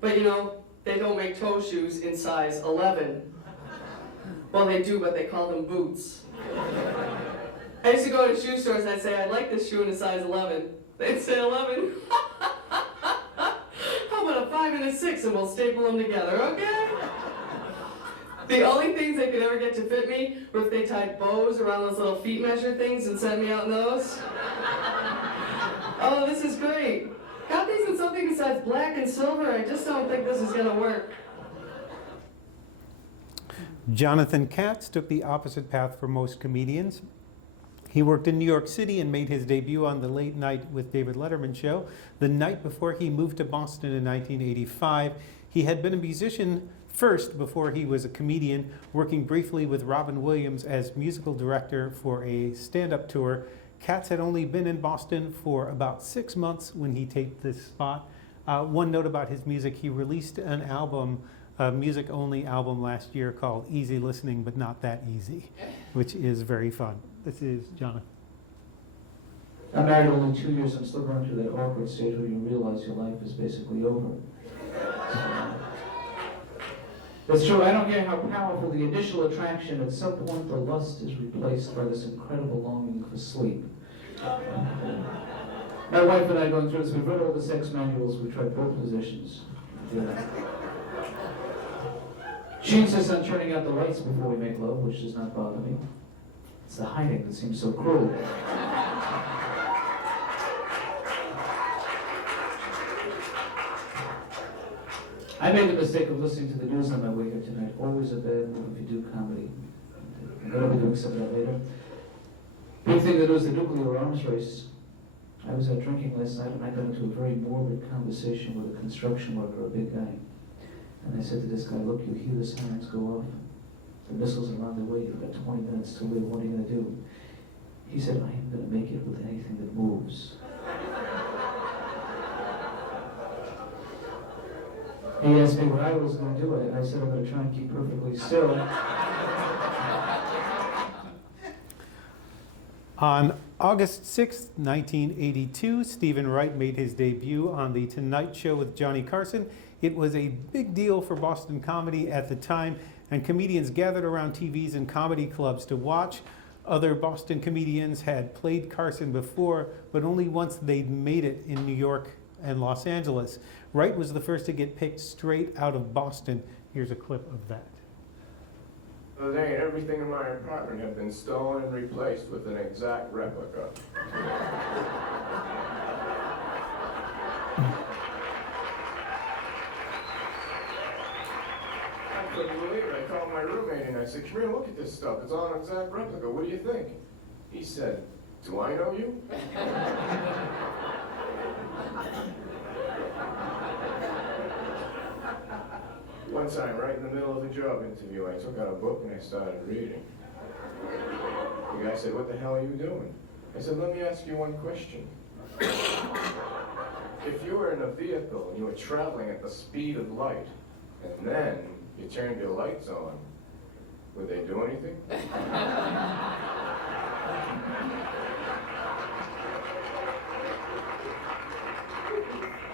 But you know, they don't make toe shoes in size 11. Well, they do, but they call them boots. I used to go to shoe stores and I'd say, I'd like this shoe in a size 11. They'd say 11. How about a 5 and a 6 and we'll staple them together, okay? The only things they could ever get to fit me were if they tied bows around those little feet measure things and sent me out in those. Oh, this is great. Got these in something besides black and silver? I just don't think this is gonna work. Jonathan Katz took the opposite path for most comedians. He worked in New York City and made his debut on the Late Night with David Letterman show the night before he moved to Boston in 1985. He had been a musician first before he was a comedian, working briefly with Robin Williams as musical director for a stand-up tour. Katz had only been in Boston for about 6 months when he taped this spot. One note about his music, he released an album, a music-only album last year called Easy Listening But Not That Easy, which is very fun. This is Jonathan. I'm married only 2 years. I'm still going through that awkward stage where you realize your life is basically over. It's true, I don't care how powerful the initial attraction, at some point the lust is replaced by this incredible longing for sleep. My wife and I are going through this. We've read all the sex manuals. We tried both positions. Yeah. She insists on turning out the lights before we make love, which does not bother me. It's the hiding that seems so cruel. I made the mistake of listening to the news on my way here tonight. Always a bad move if you do comedy. I'm going to be doing some of that later. Big thing that was the nuclear arms race. I was out drinking last night and I got into a very morbid conversation with a construction worker, a big guy. And I said to this guy, look, you hear the sirens go off. The missiles are on their way. You've got 20 minutes to live. What are you going to do? He said, I am going to make it with anything that moves. He asked me what I was going to do. I said, I'm going to try and keep perfectly still. On August 6, 1982, Steven Wright made his debut on The Tonight Show with Johnny Carson. It was a big deal for Boston comedy at the time, and comedians gathered around TVs and comedy clubs to watch. Other Boston comedians had played Carson before, but only once they'd made it in New York and Los Angeles. Wright was the first to get picked straight out of Boston. Here's a clip of that. The other day, everything in my apartment had been stolen and replaced with an exact replica. I couldn't believe it. I called my roommate and I said, come here, look at this stuff. It's all an exact replica. What do you think? He said, do I know you? One time, right in the middle of a job interview, I took out a book and I started reading. The guy said, what the hell are you doing? I said, let me ask you one question. If you were in a vehicle and you were traveling at the speed of light, and then you turned your lights on, would they do anything?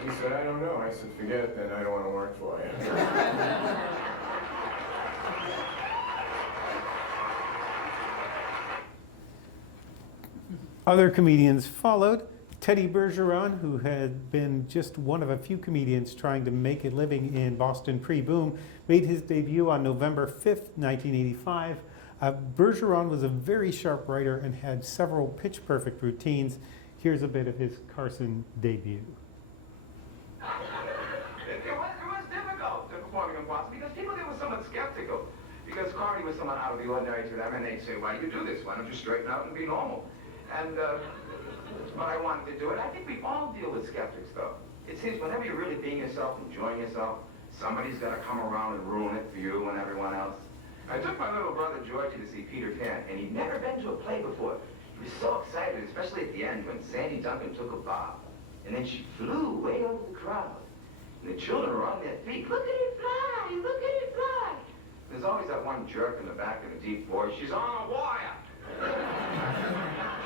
He said, I don't know. I said, forget it then, I don't want to work for you. Other comedians followed. Teddy Bergeron, who had been just one of a few comedians trying to make a living in Boston pre-boom, made his debut on November 5th, 1985. Bergeron was a very sharp writer and had several pitch-perfect routines. Here's a bit of his Carson debut. It was difficult performing in Boston because people there were somewhat skeptical. Because comedy was somewhat out of the ordinary to them, and they'd say, why do you do this? Why don't you straighten out and be normal? And but I wanted to do it. I think we all deal with skeptics, though. It seems whenever you're really being yourself, enjoying yourself, somebody's got to come around and ruin it for you and everyone else. I took my little brother Georgie to see Peter Pan, and he'd never been to a play before. He was so excited, especially at the end when Sandy Duncan took a bob. And then she flew way over the crowd. And the children were on their feet. Look at it fly! Look at there's always that one jerk in the back of the deep voice. She's on a wire.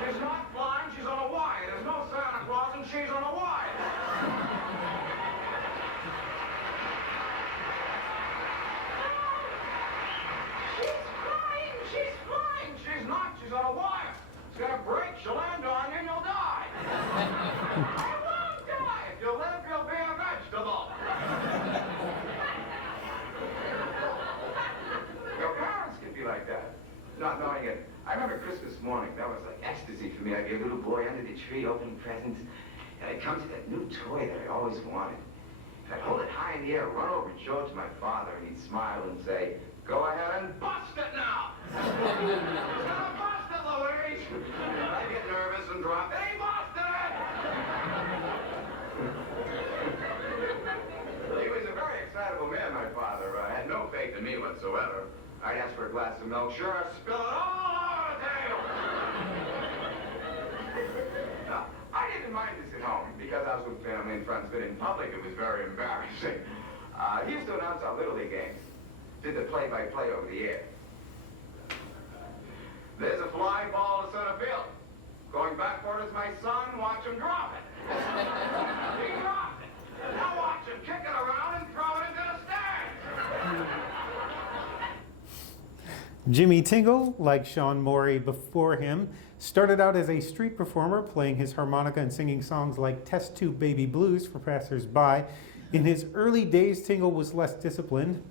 She's not flying, she's on a wire. There's no Santa Claus and she's on a wire. She's flying. She's not, she's on a wire. It's gonna break, she'll land on you and you'll die. You won't die. If you live, you'll be a vegetable. Your parents can be like that, not knowing it. I remember Christmas morning, that was like ecstasy for me. I'd be a little boy under the tree opening presents, and I'd come to that new toy that I always wanted. And I'd hold it high in the air, run over and show it to my father, and he'd smile and say, "Go ahead and bust it now!" He's gonna bust it, Louise! And I'd get nervous and drop it. He busted it! He was a very excitable man, my father. Had no faith in me whatsoever. I'd ask for a glass of milk, sure, spill it all over the table. Now, I didn't mind this at home because I was with family and friends, but in public it was very embarrassing. He used to announce our Little League games. Did the play-by-play over the air. There's a fly ball to center field. Going backward is my son. Watch him drop it. He dropped it. Now watch him kick it around and throw it into the stands. Jimmy Tingle, like Sean Morey before him, started out as a street performer, playing his harmonica and singing songs like Test Tube Baby Blues for passers-by. In his early days, Tingle was less disciplined,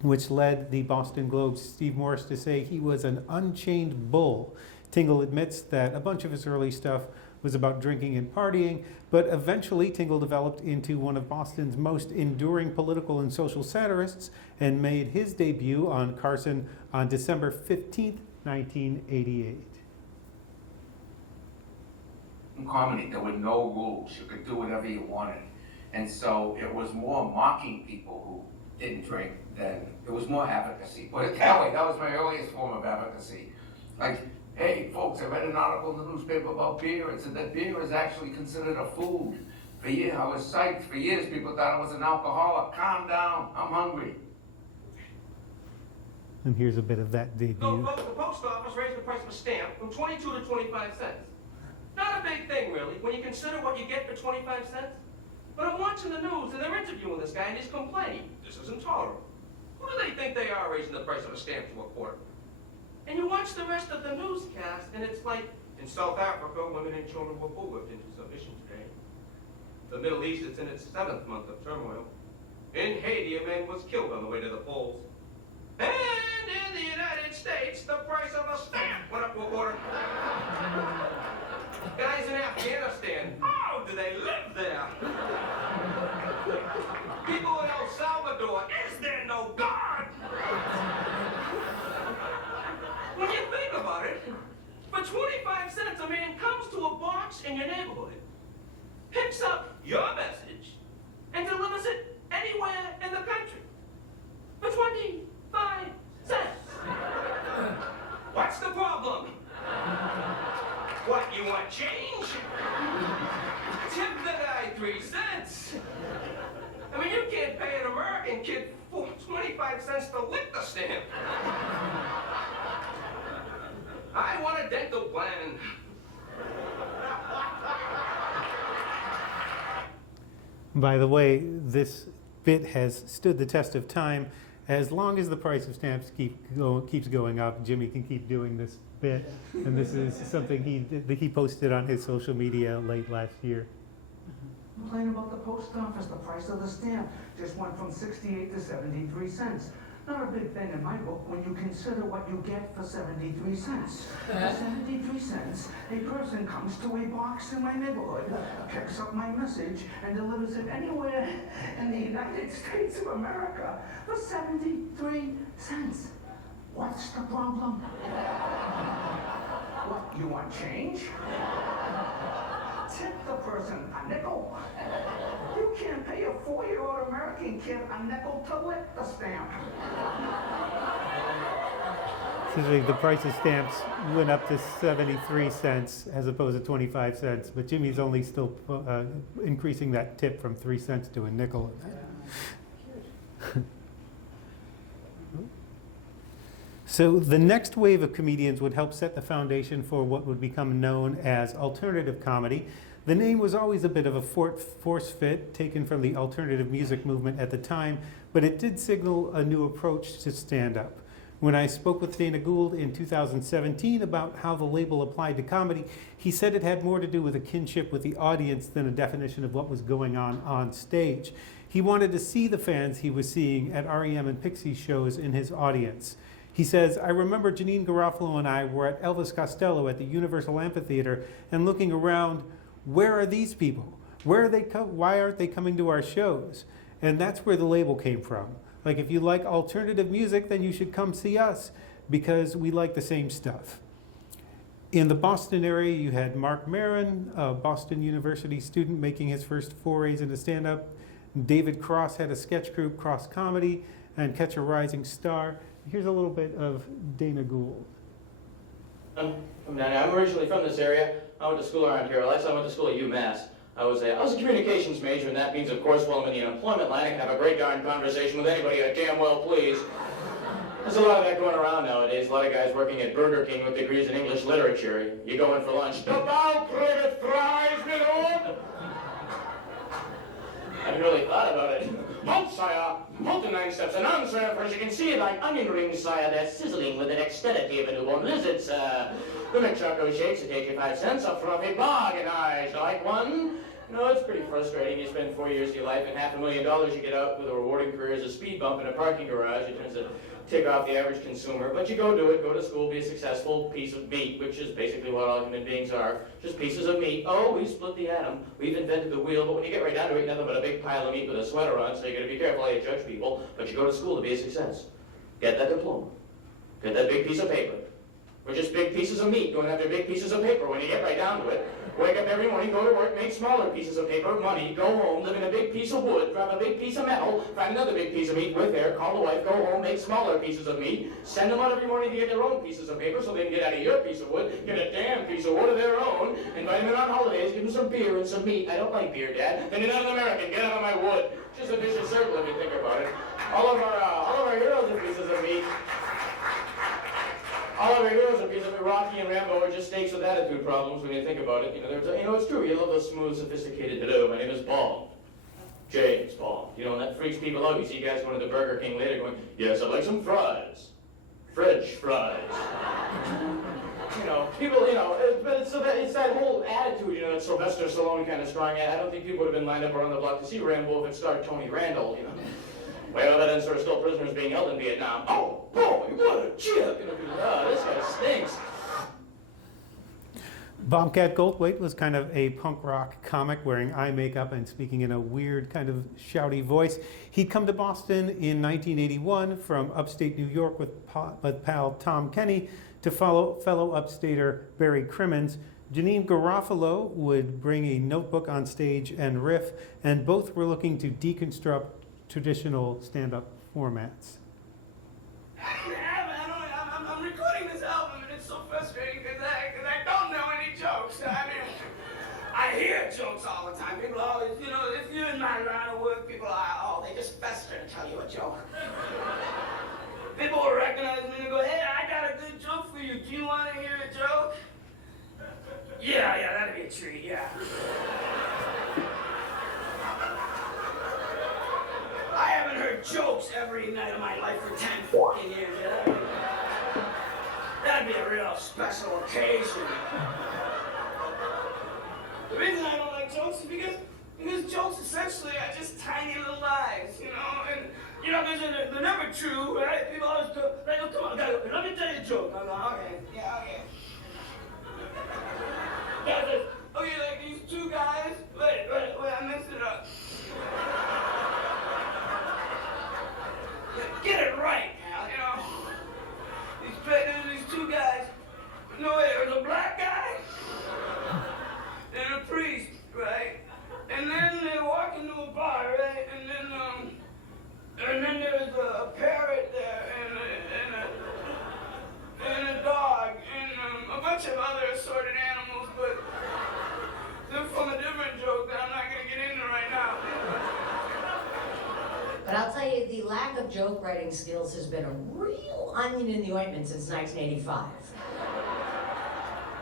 which led the Boston Globe's Steve Morris to say he was an unchained bull. Tingle admits that a bunch of his early stuff was about drinking and partying, but eventually Tingle developed into one of Boston's most enduring political and social satirists and made his debut on Carson on December 15th, 1988. In comedy, there were no rules. You could do whatever you wanted. And so it was more mocking people who didn't drink than, it was more advocacy. Put it that way, that was my earliest form of advocacy. Like, hey, folks, I read an article in the newspaper about beer. It said that beer is actually considered a food. For years, I was psyched. For years, people thought I was an alcoholic. Calm down, I'm hungry. And here's a bit of that No, debut. folks, the post office raised the price of a stamp from 22 to 25 cents. Not a big thing, really, when you consider what you get for 25 cents. But I'm watching the news, and they're interviewing this guy, and he's complaining. This is intolerable. Who do they think they are, raising the price of a stamp to a quarter? And you watch the rest of the newscast, and it's like, in South Africa, women and children were bullied into submission today. The Middle East is in its 7th month of turmoil. In Haiti, a man was killed on the way to the polls. And in the United States, the price of a stamp went up to a quarter. Guys in Afghanistan, how do they live there? People in El Salvador, is there no God? When you think about it, for 25 cents, a man comes to a box in your neighborhood, picks up your message, and delivers it anywhere in the country. For 25 cents. What's the problem? What, you want change? Tip the guy 3 cents. I mean, you can't pay an American kid 25 cents to lick the stamp. I want a dental plan. By the way, this bit has stood the test of time. As long as the price of stamps keeps going up, Jimmy can keep doing this bit. And this is something he posted on his social media late last year. Complain about the post office. The price of the stamp just went from 68 to 73 cents. Not a big thing in my book when you consider what you get for 73 cents. For 73 cents, a person comes to a box in my neighborhood, picks up my message, and delivers it anywhere in the United States of America for 73 cents. What's the problem? What, you want change? Tip the person a nickel. You can't pay a 4-year-old American kid a nickel to lick the stamp. So the price of stamps went up to 73 cents as opposed to 25 cents, but Jimmy's only still increasing that tip from 3 cents to a nickel. So the next wave of comedians would help set the foundation for what would become known as alternative comedy. The name was always a bit of a force fit, taken from the alternative music movement at the time, but it did signal a new approach to stand-up. When I spoke with Dana Gould in 2017 about how the label applied to comedy, he said it had more to do with a kinship with the audience than a definition of what was going on stage. He wanted to see the fans he was seeing at REM and Pixie shows in his audience. He says, I remember Janeane Garofalo and I were at Elvis Costello at the Universal Amphitheater and looking around, where are these people? Where are they? Why aren't they coming to our shows? And that's where the label came from. Like, if you like alternative music, then you should come see us because we like the same stuff. In the Boston area, you had Marc Maron, a Boston University student making his first forays into stand-up. David Cross had a sketch group, Cross Comedy, and Catch a Rising Star. Here's a little bit of Dana Gould. I'm originally from this area. I went to school around here. Last time I went to school at UMass. I was a communications major, and that means, of course, while I'm in the unemployment line, I can have a great darn conversation with anybody I damn well please. There's a lot of that going around nowadays. A lot of guys working at Burger King with degrees in English literature. You go in for lunch. The bow cricket fries, my lord! I hadn't really thought about it. Halt, sire! Halt in 9 steps and on, sir, for as you can see, like onion rings, sire, they're sizzling with the dexterity of a newborn lizard, sir. The McChoco shakes at 85 cents, a frothy bargain, eyes like one. No, it's pretty frustrating. You spend 4 years of your life and $500,000 you get out with a rewarding career as a speed bump in a parking garage. It turns to tick off the average consumer. But you go do it, go to school, be a successful piece of meat, which is basically what all human beings are. Just pieces of meat. Oh, we split the atom. We've invented the wheel. But when you get right down to it, nothing but a big pile of meat with a sweater on, so you got to be careful how you judge people. But you go to school to be a success. Get that diploma. Get that big piece of paper. We're just big pieces of meat going after big pieces of paper when you get right down to it. Wake up every morning, go to work, make smaller pieces of paper, money, go home, live in a big piece of wood, grab a big piece of metal, find another big piece of meat with hair, call the wife, go home, make smaller pieces of meat, send them out every morning to get their own pieces of paper so they can get out of your piece of wood, get a damn piece of wood of their own, invite them in on holidays, give them some beer and some meat. I don't like beer, Dad. Then you're not an American. Get out of my wood. Just a vicious circle if you think about it. All of our heroes are pieces of meat. All of our heroes are pieces of meat. Rocky and Rambo are just steaks with attitude problems when you think about it. It's true. You love those smooth, sophisticated hello. My name is Bond. James Bond. And that freaks people out. You see guys going to the Burger King later going, yes, I'd like some fries. French fries. People, but it's that whole attitude, that Sylvester Stallone kind of strong. I don't think people would have been lined up around the block to see Rambo if it starred Tony Randall, Well, then there are still prisoners being held in Vietnam. Oh, boy, what a chip! This guy stinks. Bobcat Goldthwait was kind of a punk rock comic wearing eye makeup and speaking in a weird kind of shouty voice. He'd come to Boston in 1981 from upstate New York with pal Tom Kenny to follow fellow upstater Barry Crimmins. Janeane Garofalo would bring a notebook on stage and riff, and both were looking to deconstruct traditional stand-up formats. I'm recording this album and it's so frustrating because I don't know any jokes. I hear jokes all the time. People always, if you're in my line of work, people are, they just fester to tell you a joke. People will recognize me and go, hey, I got a good joke for you. Do you want to hear a joke? Yeah, that'd be a treat, yeah. I haven't heard jokes every night of my life for 10 fucking years. That'd be a real special occasion. The reason I don't like jokes is because jokes essentially are just tiny little lies, and they're never true, right? People always go, like, oh, come on, guys, let me tell you a joke. I'm like, okay, yeah, okay. Guys, okay, like these two guys, wait, I messed it up. Get it right, pal, These two guys. No, wait, there's a black guy and a priest, right? And then they walk into a bar, right? And then there's a parrot there and a dog and a bunch of other assorted animals, but they're from a different joke that I'm not gonna get into right now. But I'll tell you, the lack of joke writing skills has been a real onion in the ointment since 1985.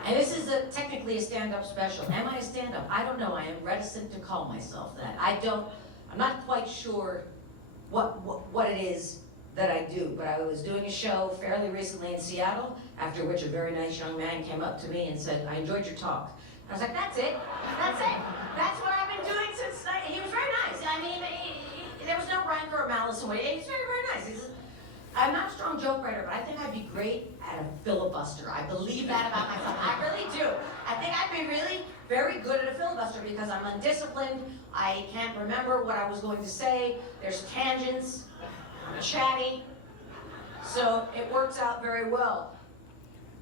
And this is technically a stand-up special. Am I a stand-up? I don't know. I am reticent to call myself that. I'm not quite sure what it is that I do, but I was doing a show fairly recently in Seattle, after which a very nice young man came up to me and said, "I enjoyed your talk." I was like, "That's it. That's it. That's what I've been doing since." He was very nice. I mean, there was no rancor or malice in it. He was very, very nice. He said, "I'm not a strong joke writer, but I think I'd be great at a filibuster." I believe that about myself. I really do. I think I'd be really very good at a filibuster because I'm undisciplined. I can't remember what I was going to say. There's tangents. I'm chatty. So it works out very well.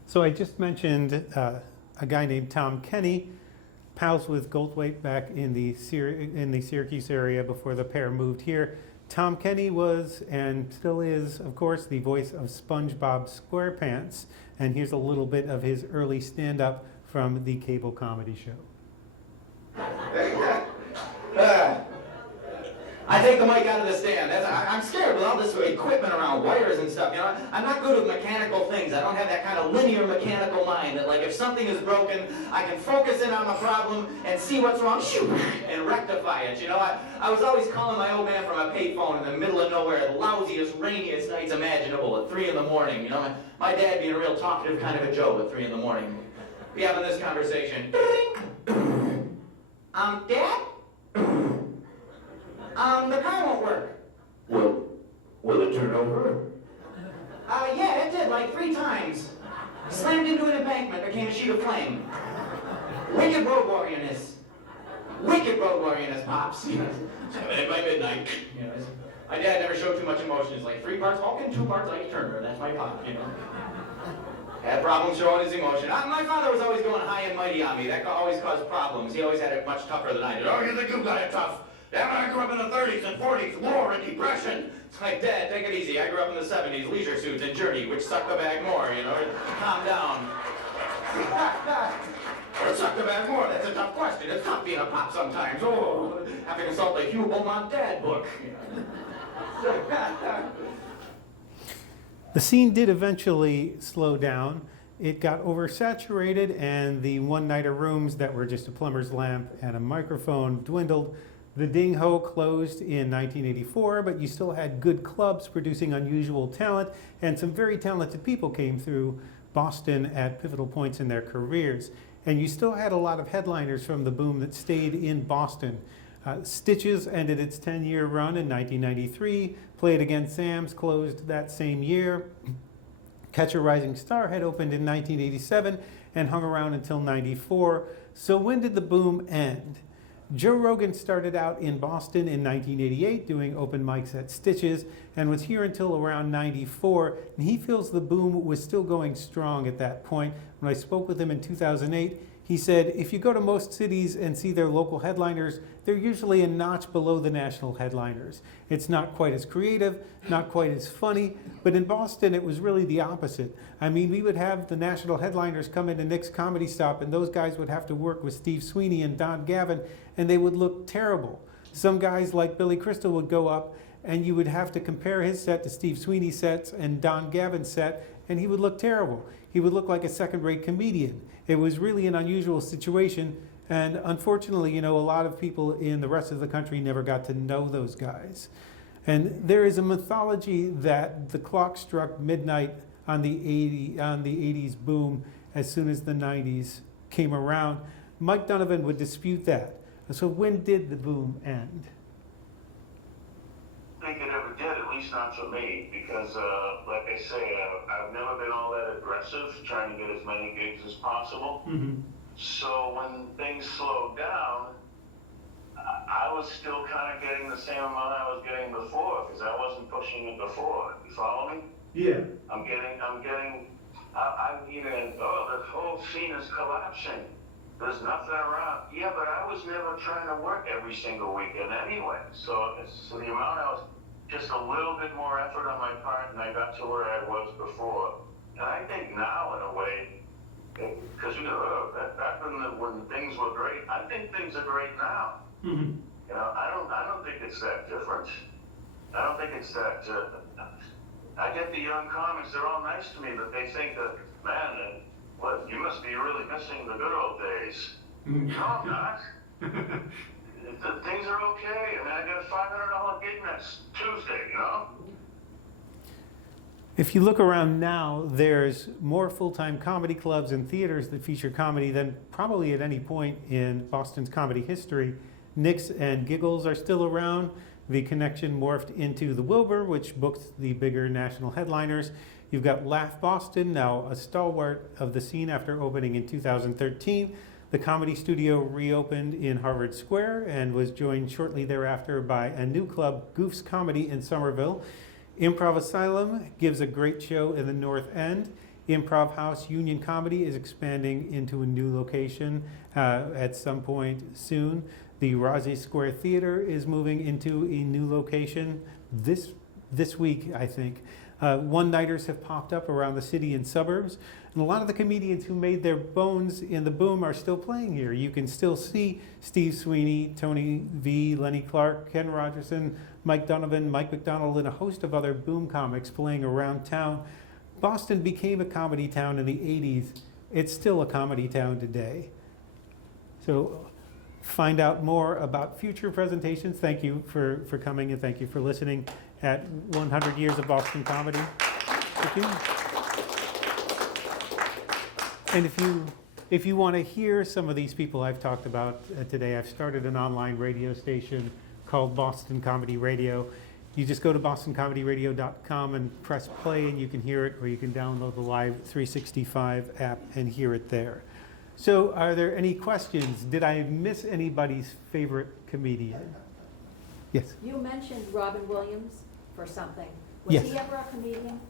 So I just mentioned a guy named Tom Kenny, pals with Goldthwait back in the Syracuse area before the pair moved here. Tom Kenny was, and still is, of course, the voice of SpongeBob SquarePants. And here's a little bit of his early stand-up from the cable comedy show. I take the mic out of the stand. I'm scared with all this equipment around, wires and stuff, you know. I'm not good with mechanical things. I don't have that kind of linear mechanical mind that, like, if something is broken, I can focus in on the problem and see what's wrong, shoot, and rectify it, you know. I was always calling my old man from a payphone in the middle of nowhere, the lousiest, rainiest nights imaginable at 3 in the morning, you know. My dad being a real talkative kind of a Joe at 3 in the morning. Be having this conversation. Dad? The car won't work. Will it turn over? Yeah, it did, like 3 times. Slammed into an embankment, became a sheet of flame. Wicked road warriorness. Wicked road warriorness, Pops. By midnight. You know, my dad never showed too much emotion. It's like 3 parts Vulcan, 2 parts Ike Turner. That's my pop, you know. Had problems showing his emotion. My father was always going high and mighty on me. That always caused problems. He always had it much tougher than I did. Oh, you think you got it tough? Damn it, I grew up in the 30s and 40s, war and depression. It's like, Dad, take it easy. I grew up in the 70s, leisure suits and Journey, which sucked the bag more, you know. Calm down. What sucked the bag more? That's a tough question. It's tough being a pop sometimes. Oh, have to consult the Hugh Beaumont Dad book. The scene did eventually slow down. It got oversaturated, and the one-nighter rooms that were just a plumber's lamp and a microphone dwindled. The Ding Ho closed in 1984, but you still had good clubs producing unusual talent, and some very talented people came through Boston at pivotal points in their careers. And you still had a lot of headliners from the boom that stayed in Boston. Stitches ended its 10-year run in 1993. Play It Again Sam's closed that same year. Catch a Rising Star had opened in 1987 and hung around until 94. So when did the boom end? Joe Rogan started out in Boston in 1988 doing open mics at Stitches and was here until around 94. And he feels the boom was still going strong at that point. When I spoke with him in 2008, he said, if you go to most cities and see their local headliners, they're usually a notch below the national headliners. It's not quite as creative, not quite as funny, but in Boston it was really the opposite. I mean, we would have the national headliners come into Nick's Comedy Stop, and those guys would have to work with Steve Sweeney and Don Gavin, and they would look terrible. Some guys like Billy Crystal would go up, and you would have to compare his set to Steve Sweeney's sets and Don Gavin's set, and he would look terrible. He would look like a second-rate comedian. It was really an unusual situation, and unfortunately, you know, a lot of people in the rest of the country never got to know those guys. And there is a mythology that the clock struck midnight on the 80s boom as soon as the 90s came around. Mike Donovan would dispute that. So when did the boom end? I think it ever did, at least not for me, because, like I say, I've never been all that aggressive, trying to get as many gigs as possible. Mm-hmm. So when things slowed down, I was still kind of getting the same amount I was getting before, because I wasn't pushing it before. You follow me? Yeah. I'm getting, the whole scene is collapsing. There's nothing around. Yeah, but I was never trying to work every single weekend anyway. So the amount I was, just a little bit more effort on my part, and I got to where I was before. And I think now, in a way, because back when things were great, I think things are great now. Mm-hmm. You know, I don't think it's that different. I don't think it's that. I get the young comics, they're all nice to me, but they think that, man, what, you must be really missing the good old days. No, I'm not. Things are okay. I mean, I got a $500 gig next Tuesday, you know? If you look around now, there's more full-time comedy clubs and theaters that feature comedy than probably at any point in Boston's comedy history. Nick's and Giggles are still around. The Connection morphed into the Wilbur, which booked the bigger national headliners. You've got Laugh Boston, now a stalwart of the scene after opening in 2013. The Comedy Studio reopened in Harvard Square and was joined shortly thereafter by a new club, Goof's Comedy in Somerville. Improv Asylum gives a great show in the North End. Improv House Union Comedy is expanding into a new location at some point soon. The Rossi Square Theater is moving into a new location this week, I think. One-nighters have popped up around the city and suburbs, and a lot of the comedians who made their bones in the boom are still playing here. You can still see Steve Sweeney, Tony V, Lenny Clark, Ken Rogerson, Mike Donovan, Mike McDonald, and a host of other boom comics playing around town. Boston became a comedy town in the 80s. It's still a comedy town today. So find out more about future presentations. Thank you for coming, and thank you for listening at 100 Years of Boston Comedy. Thank you. And if you want to hear some of these people I've talked about today, I've started an online radio station called Boston Comedy Radio. You just go to bostoncomedyradio.com and press play, and you can hear it, or you can download the Live 365 app and hear it there. So are there any questions? Did I miss anybody's favorite comedian? Yes. You mentioned Robin Williams for something. Was Yes. he ever a comedian?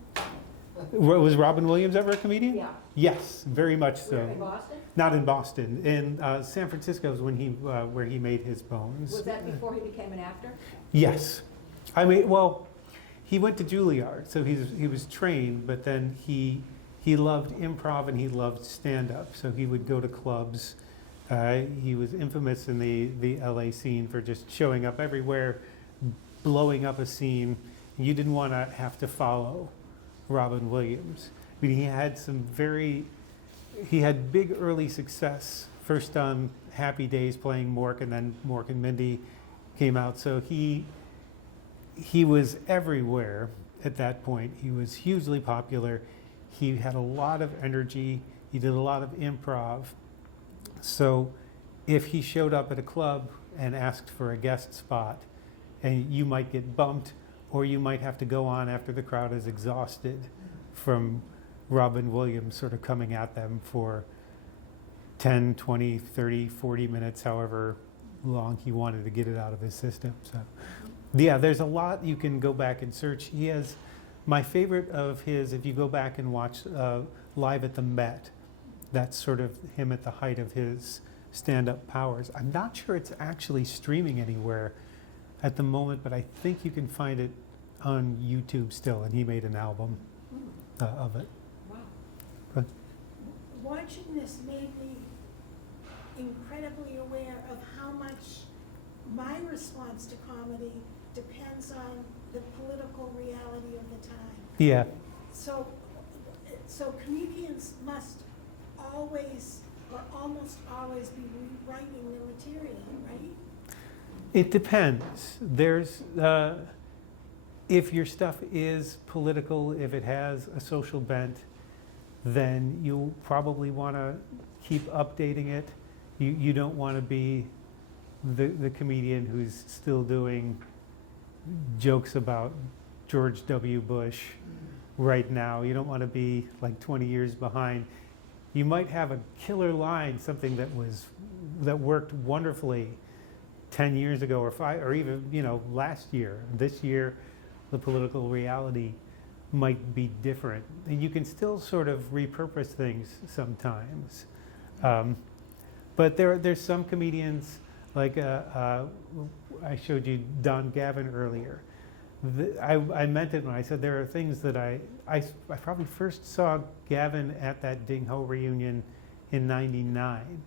Was Robin Williams ever a comedian? Yeah. Yes, very much so. Where, in Boston? Not in Boston. In San Francisco is when where he made his bones. Was that before he became an actor? Yes. I mean, well, he went to Juilliard, so he was trained, but then he loved improv and he loved stand-up, so he would go to clubs. He was infamous in the LA scene for just showing up everywhere, blowing up a scene. You didn't want to have to follow Robin Williams. I mean, he had big early success, first on Happy Days playing Mork, and then Mork and Mindy came out, so he was everywhere at that point. He was hugely popular. He had a lot of energy. He did a lot of improv. So if he showed up at a club and asked for a guest spot, and you might get bumped, or you might have to go on after the crowd is exhausted from Robin Williams sort of coming at them for 10, 20, 30, 40 minutes, however long he wanted to get it out of his system. So yeah, there's a lot you can go back and search. He has, my favorite of his, if you go back and watch Live at the Met, that's sort of him at the height of his stand-up powers. I'm not sure it's actually streaming anywhere at the moment, but I think you can find it on YouTube still, and he made an album of it. Wow. But Watching this made me incredibly aware of how much my response to comedy depends on the political reality of the time. yeah, So comedians must always, or almost always, be rewriting their material, right? it depends. There's if your stuff is political, if it has a social bent, then you'll probably want to keep updating it. You don't want to be the comedian who's still doing jokes about George W. Bush right now. You don't want to be like 20 years behind. You might have a killer line, something that worked wonderfully 10 years ago, or 5, or even last year. This year, the political reality might be different, and you can still sort of repurpose things sometimes. But there's some comedians, like I showed you Don Gavin earlier. I meant it when I said there are things that I probably first saw Gavin at that Ding Ho reunion in '99,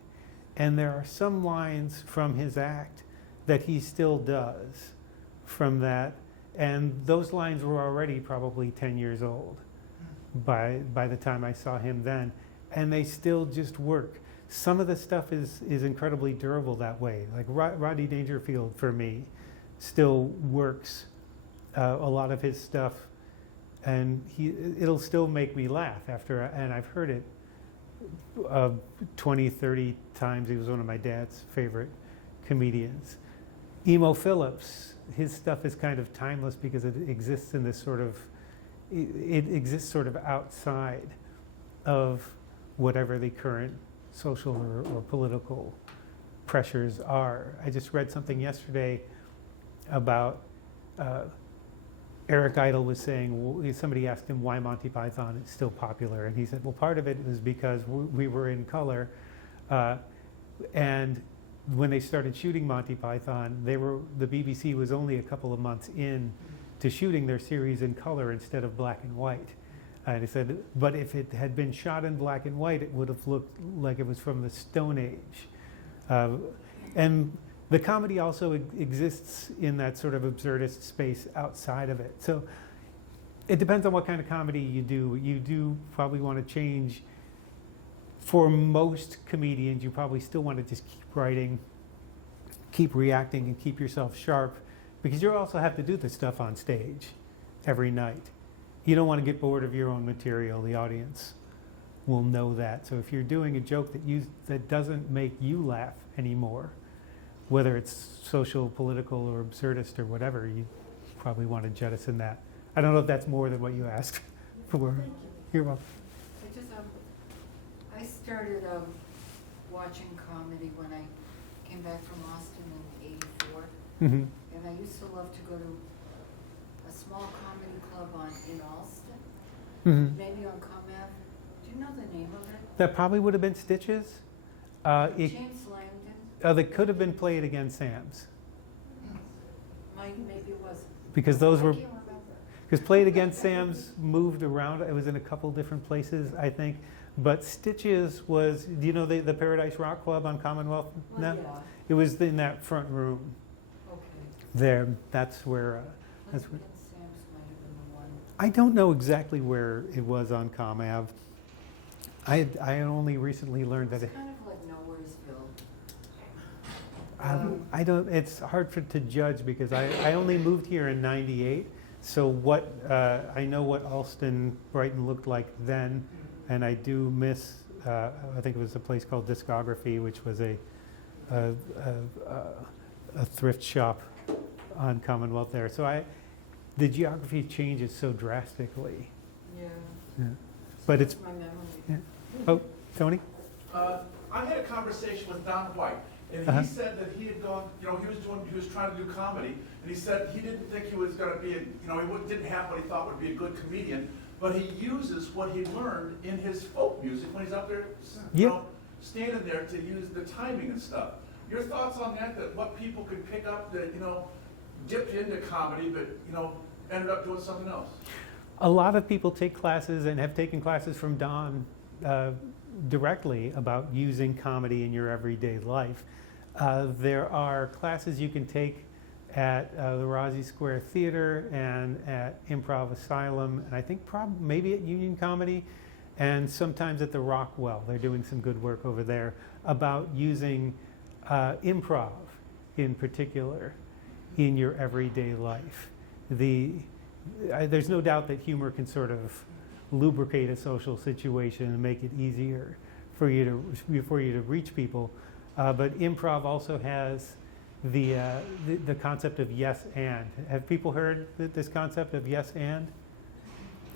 and there are some lines from his act that he still does from that, And those lines were already probably 10 years old by the time I saw him then. And they still just work. Some of the stuff is incredibly durable that way. Like Rodney Dangerfield, for me, still works. A lot of his stuff, and it'll still make me laugh and I've heard it 20, 30 times. He was one of my dad's favorite comedians. Emo Phillips, his stuff is kind of timeless because it exists in this sort of, it exists sort of outside of whatever the current social or political pressures are. I just read something yesterday about Eric Idle was saying, somebody asked him why Monty Python is still popular, and he said, well, part of it was because we were in color, and when they started shooting Monty Python, the BBC was only a couple of months in to shooting their series in color instead of black and white. And he said, but if it had been shot in black and white, it would have looked like it was from the Stone Age. And the comedy also exists in that sort of absurdist space outside of it. So it depends on what kind of comedy you do. You do probably want to change. For most comedians, you probably still want to just keep writing, keep reacting, and keep yourself sharp, because you also have to do this stuff on stage every night. You don't want to get bored of your own material. The audience will know that. So if you're doing a joke that doesn't make you laugh anymore, whether it's social, political, or absurdist or whatever, you probably want to jettison that. I don't know if that's more than what you asked for. Thank you. You're welcome. I started watching comedy when I came back from Austin in '84, Mm-hmm. and I used to love to go to a small comedy club in Austin, Mm-hmm. maybe on Com Ave. Do you know the name of it? That probably would have been Stitches. James Langdon? They could have been Play It Again Sam's. Maybe it wasn't. Because those were, I can't remember. because Play It Again Sam's moved around. It was in a couple different places, I think. But Stitches was, do you know the Paradise Rock Club on Commonwealth? Well, No? yeah. It was in that front room Okay. there. That's where, that's where. Sam's might have been the one. I don't know exactly where it was on Com Ave. I only recently learned that It's it, kind of like Nowheresville. I don't, it's hard to judge because I only moved here in '98. So what, I know what Alston, Brighton looked like then, and I do miss, I think it was a place called Discography, which was a thrift shop on Commonwealth there. So the geography changes so drastically. Yeah. Yeah. But it's, That's my memory. yeah. Oh, Tony? I had a conversation with Don White, and Uh-huh. he said that he had gone, he was trying to do comedy, and he said he didn't think he was going to be, he didn't have what he thought would be a good comedian, but he uses what he learned in his folk music when he's up there, standing there to use the timing and stuff. Your thoughts on that what people could pick up that, dipped into comedy, but, ended up doing something else? A lot of people take classes and have taken classes from Don directly about using comedy in your everyday life. There are classes you can take at the Rossi Square Theater and at Improv Asylum, and I think maybe at Union Comedy, and sometimes at the Rockwell. They're doing some good work over there about using improv in particular in your everyday life. There's no doubt that humor can sort of lubricate a social situation and make it easier for you to reach people. But improv also has the concept of yes and. Have people heard this concept of yes and?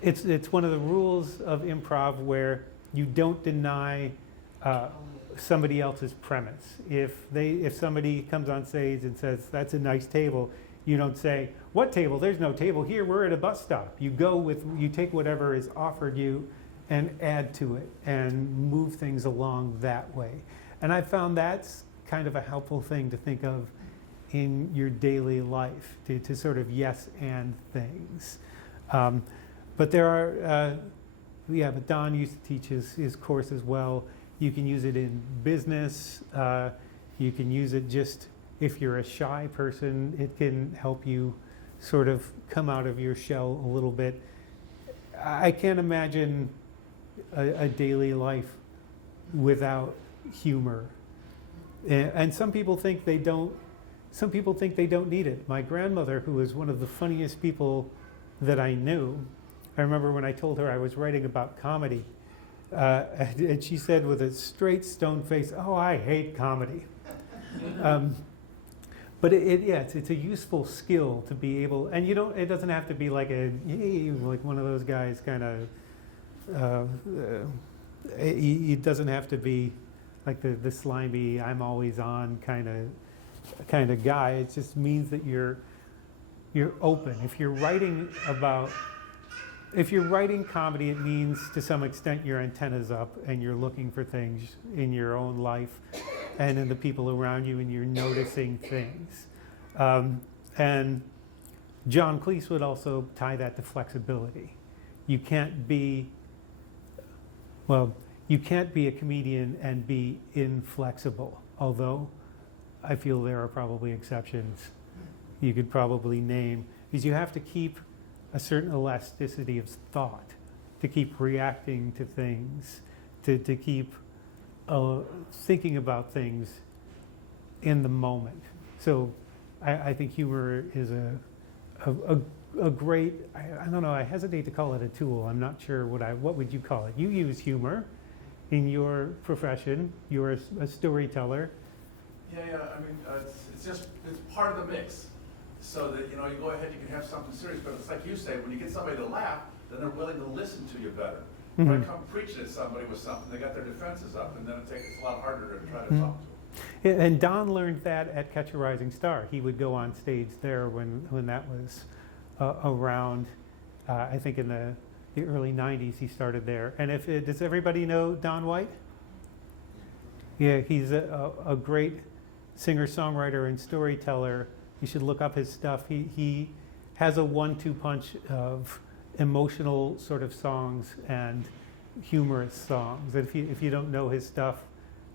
It's one of the rules of improv where you don't deny somebody else's premise. If somebody comes on stage and says, "That's a nice table," you don't say, "What table? There's no table here. We're at a bus stop." You take whatever is offered you and add to it and move things along that way. And I found that's kind of a helpful thing to think of in your daily life, to sort of yes and things. But there are, but Don used to teach his course as well. You can use it in business. You can use it just if you're a shy person. It can help you sort of come out of your shell a little bit. I can't imagine a daily life without humor. And some people think they don't. Some people think they don't need it. My grandmother, who was one of the funniest people that I knew, I remember when I told her I was writing about comedy, and she said with a straight stone face, "Oh, I hate comedy." But it's a useful skill to be able, and it doesn't have to be like like one of those guys kind of. It doesn't have to be like the slimy, I'm always on kind of guy. It just means that you're open. If you're writing comedy, it means to some extent your antenna's up and you're looking for things in your own life and in the people around you, and you're noticing things. And John Cleese would also tie that to flexibility. You can't be a comedian and be inflexible, although I feel there are probably exceptions you could probably name, because you have to keep a certain elasticity of thought, to keep reacting to things, to keep thinking about things in the moment. So I think humor is a great, I don't know, I hesitate to call it a tool. I'm not sure what would you call it? You use humor in your profession. You're a storyteller. Yeah, I mean, it's part of the mix. So that, you go ahead, you can have something serious, but it's like you say, when you get somebody to laugh, then they're willing to listen to you better. Mm-hmm. When I come preaching at somebody with something, they got their defenses up, and then it's a lot harder to try to talk to them. And Don learned that at Catch a Rising Star. He would go on stage there when that was around, I think in the early 90s he started there. And does everybody know Don White? Yeah, he's a great singer-songwriter and storyteller. You should look up his stuff. He has a 1-2 punch of emotional sort of songs and humorous songs. If you don't know his stuff,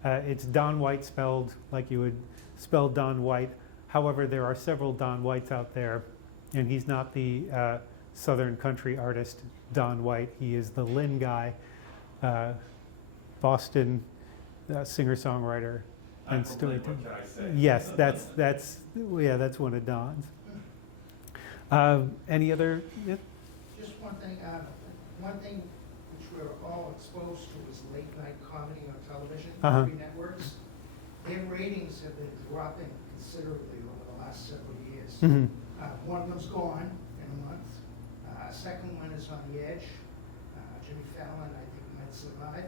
it's Don White spelled like you would spell Don White. However, there are several Don Whites out there, and he's not the Southern country artist Don White. He is the Lynn guy, Boston singer-songwriter and storyteller. What can I say? Yes, that's one of Don's. Any other? Yeah? Just one thing which we're all exposed to is late night comedy on television, free networks. Their ratings have been dropping considerably over the last several years. Mm-hmm. One of them's gone in a month. Second one is on the edge. Jimmy Fallon, I think, might survive.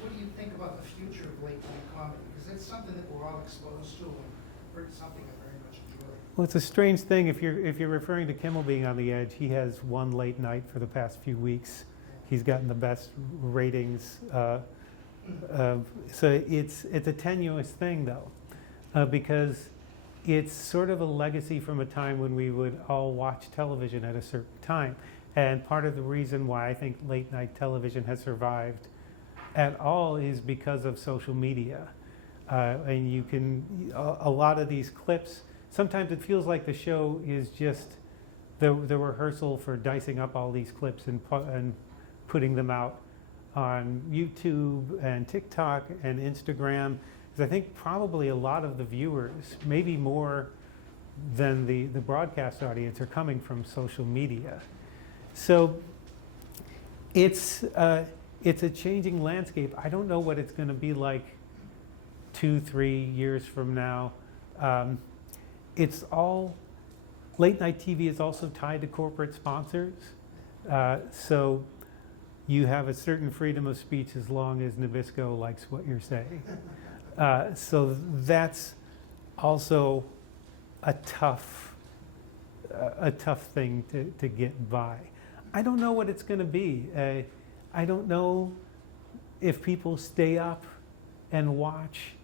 What do you think about the future of late night comedy? Because it's something that we're all exposed to, and it's something I very much enjoy. Well, it's a strange thing. If you're referring to Kimmel being on the edge, he has one late night for the past few weeks. He's gotten the best ratings. So it's a tenuous thing, though, because it's sort of a legacy from a time when we would all watch television at a certain time. And part of the reason why I think late night television has survived at all is because of social media. And you can, a lot of these clips, sometimes it feels like the show is just the rehearsal for dicing up all these clips and putting them out on YouTube and TikTok and Instagram. Because I think probably a lot of the viewers, maybe more than the broadcast audience, are coming from social media. So it's a changing landscape. I don't know what it's going to be like 2-3 years from now. It's all, late night TV is also tied to corporate sponsors. So you have a certain freedom of speech as long as Nabisco likes what you're saying. So that's also a tough thing to get by. I don't know what it's going to be. I don't know if people stay up and watch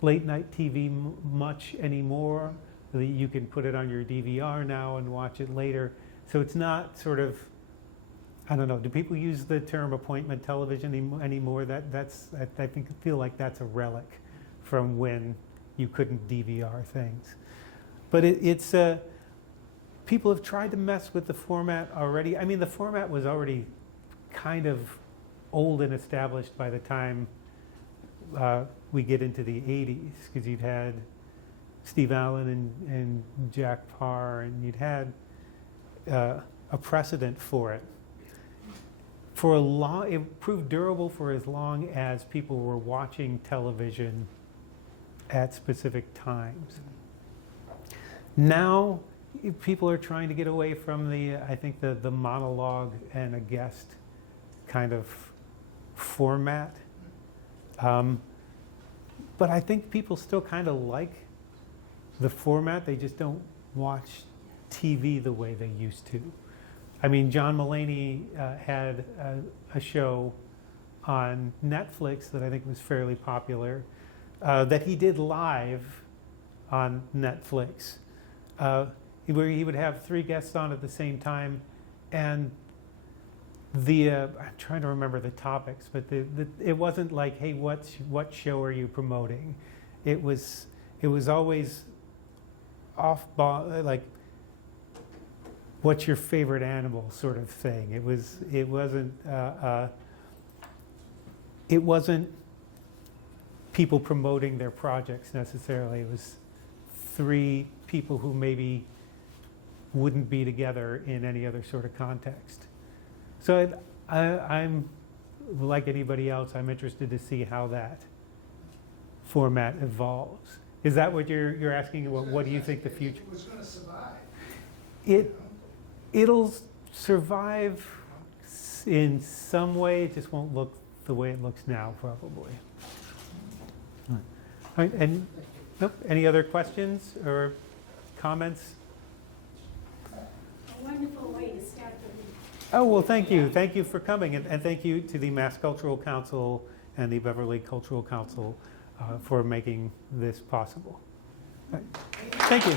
late night TV much anymore. You can put it on your DVR now and watch it later. So it's not sort of, I don't know, do people use the term appointment television anymore? I feel like that's a relic from when you couldn't DVR things. But people have tried to mess with the format already. I mean, the format was already kind of old and established by the time we get into the 80s, because you'd had Steve Allen and Jack Parr, and you'd had a precedent for it. For a long, it proved durable for as long as people were watching television at specific times. Now, people are trying to get away from I think the monologue and a guest kind of format. But I think people still kind of like the format. They just don't watch TV the way they used to. I mean, John Mulaney had a show on Netflix that I think was fairly popular, that he did live on Netflix, where he would have 3 guests on at the same time, and I'm trying to remember the topics, but it wasn't like, hey, what show are you promoting? It was always like, what's your favorite animal sort of thing. It wasn't people promoting their projects necessarily. It was 3 people who maybe wouldn't be together in any other sort of context. So I'm like anybody else, I'm interested to see how that format evolves. Is that what you're asking? What do you think the future? It was going to survive. It'll survive in some way. It just won't look the way it looks now, probably. All right, and any other questions or comments? A wonderful way to start the week. Oh, well, thank you. Thank you for coming, and thank you to the Mass Cultural Council and the Beverly Cultural Council for making this possible. All right. Thank you.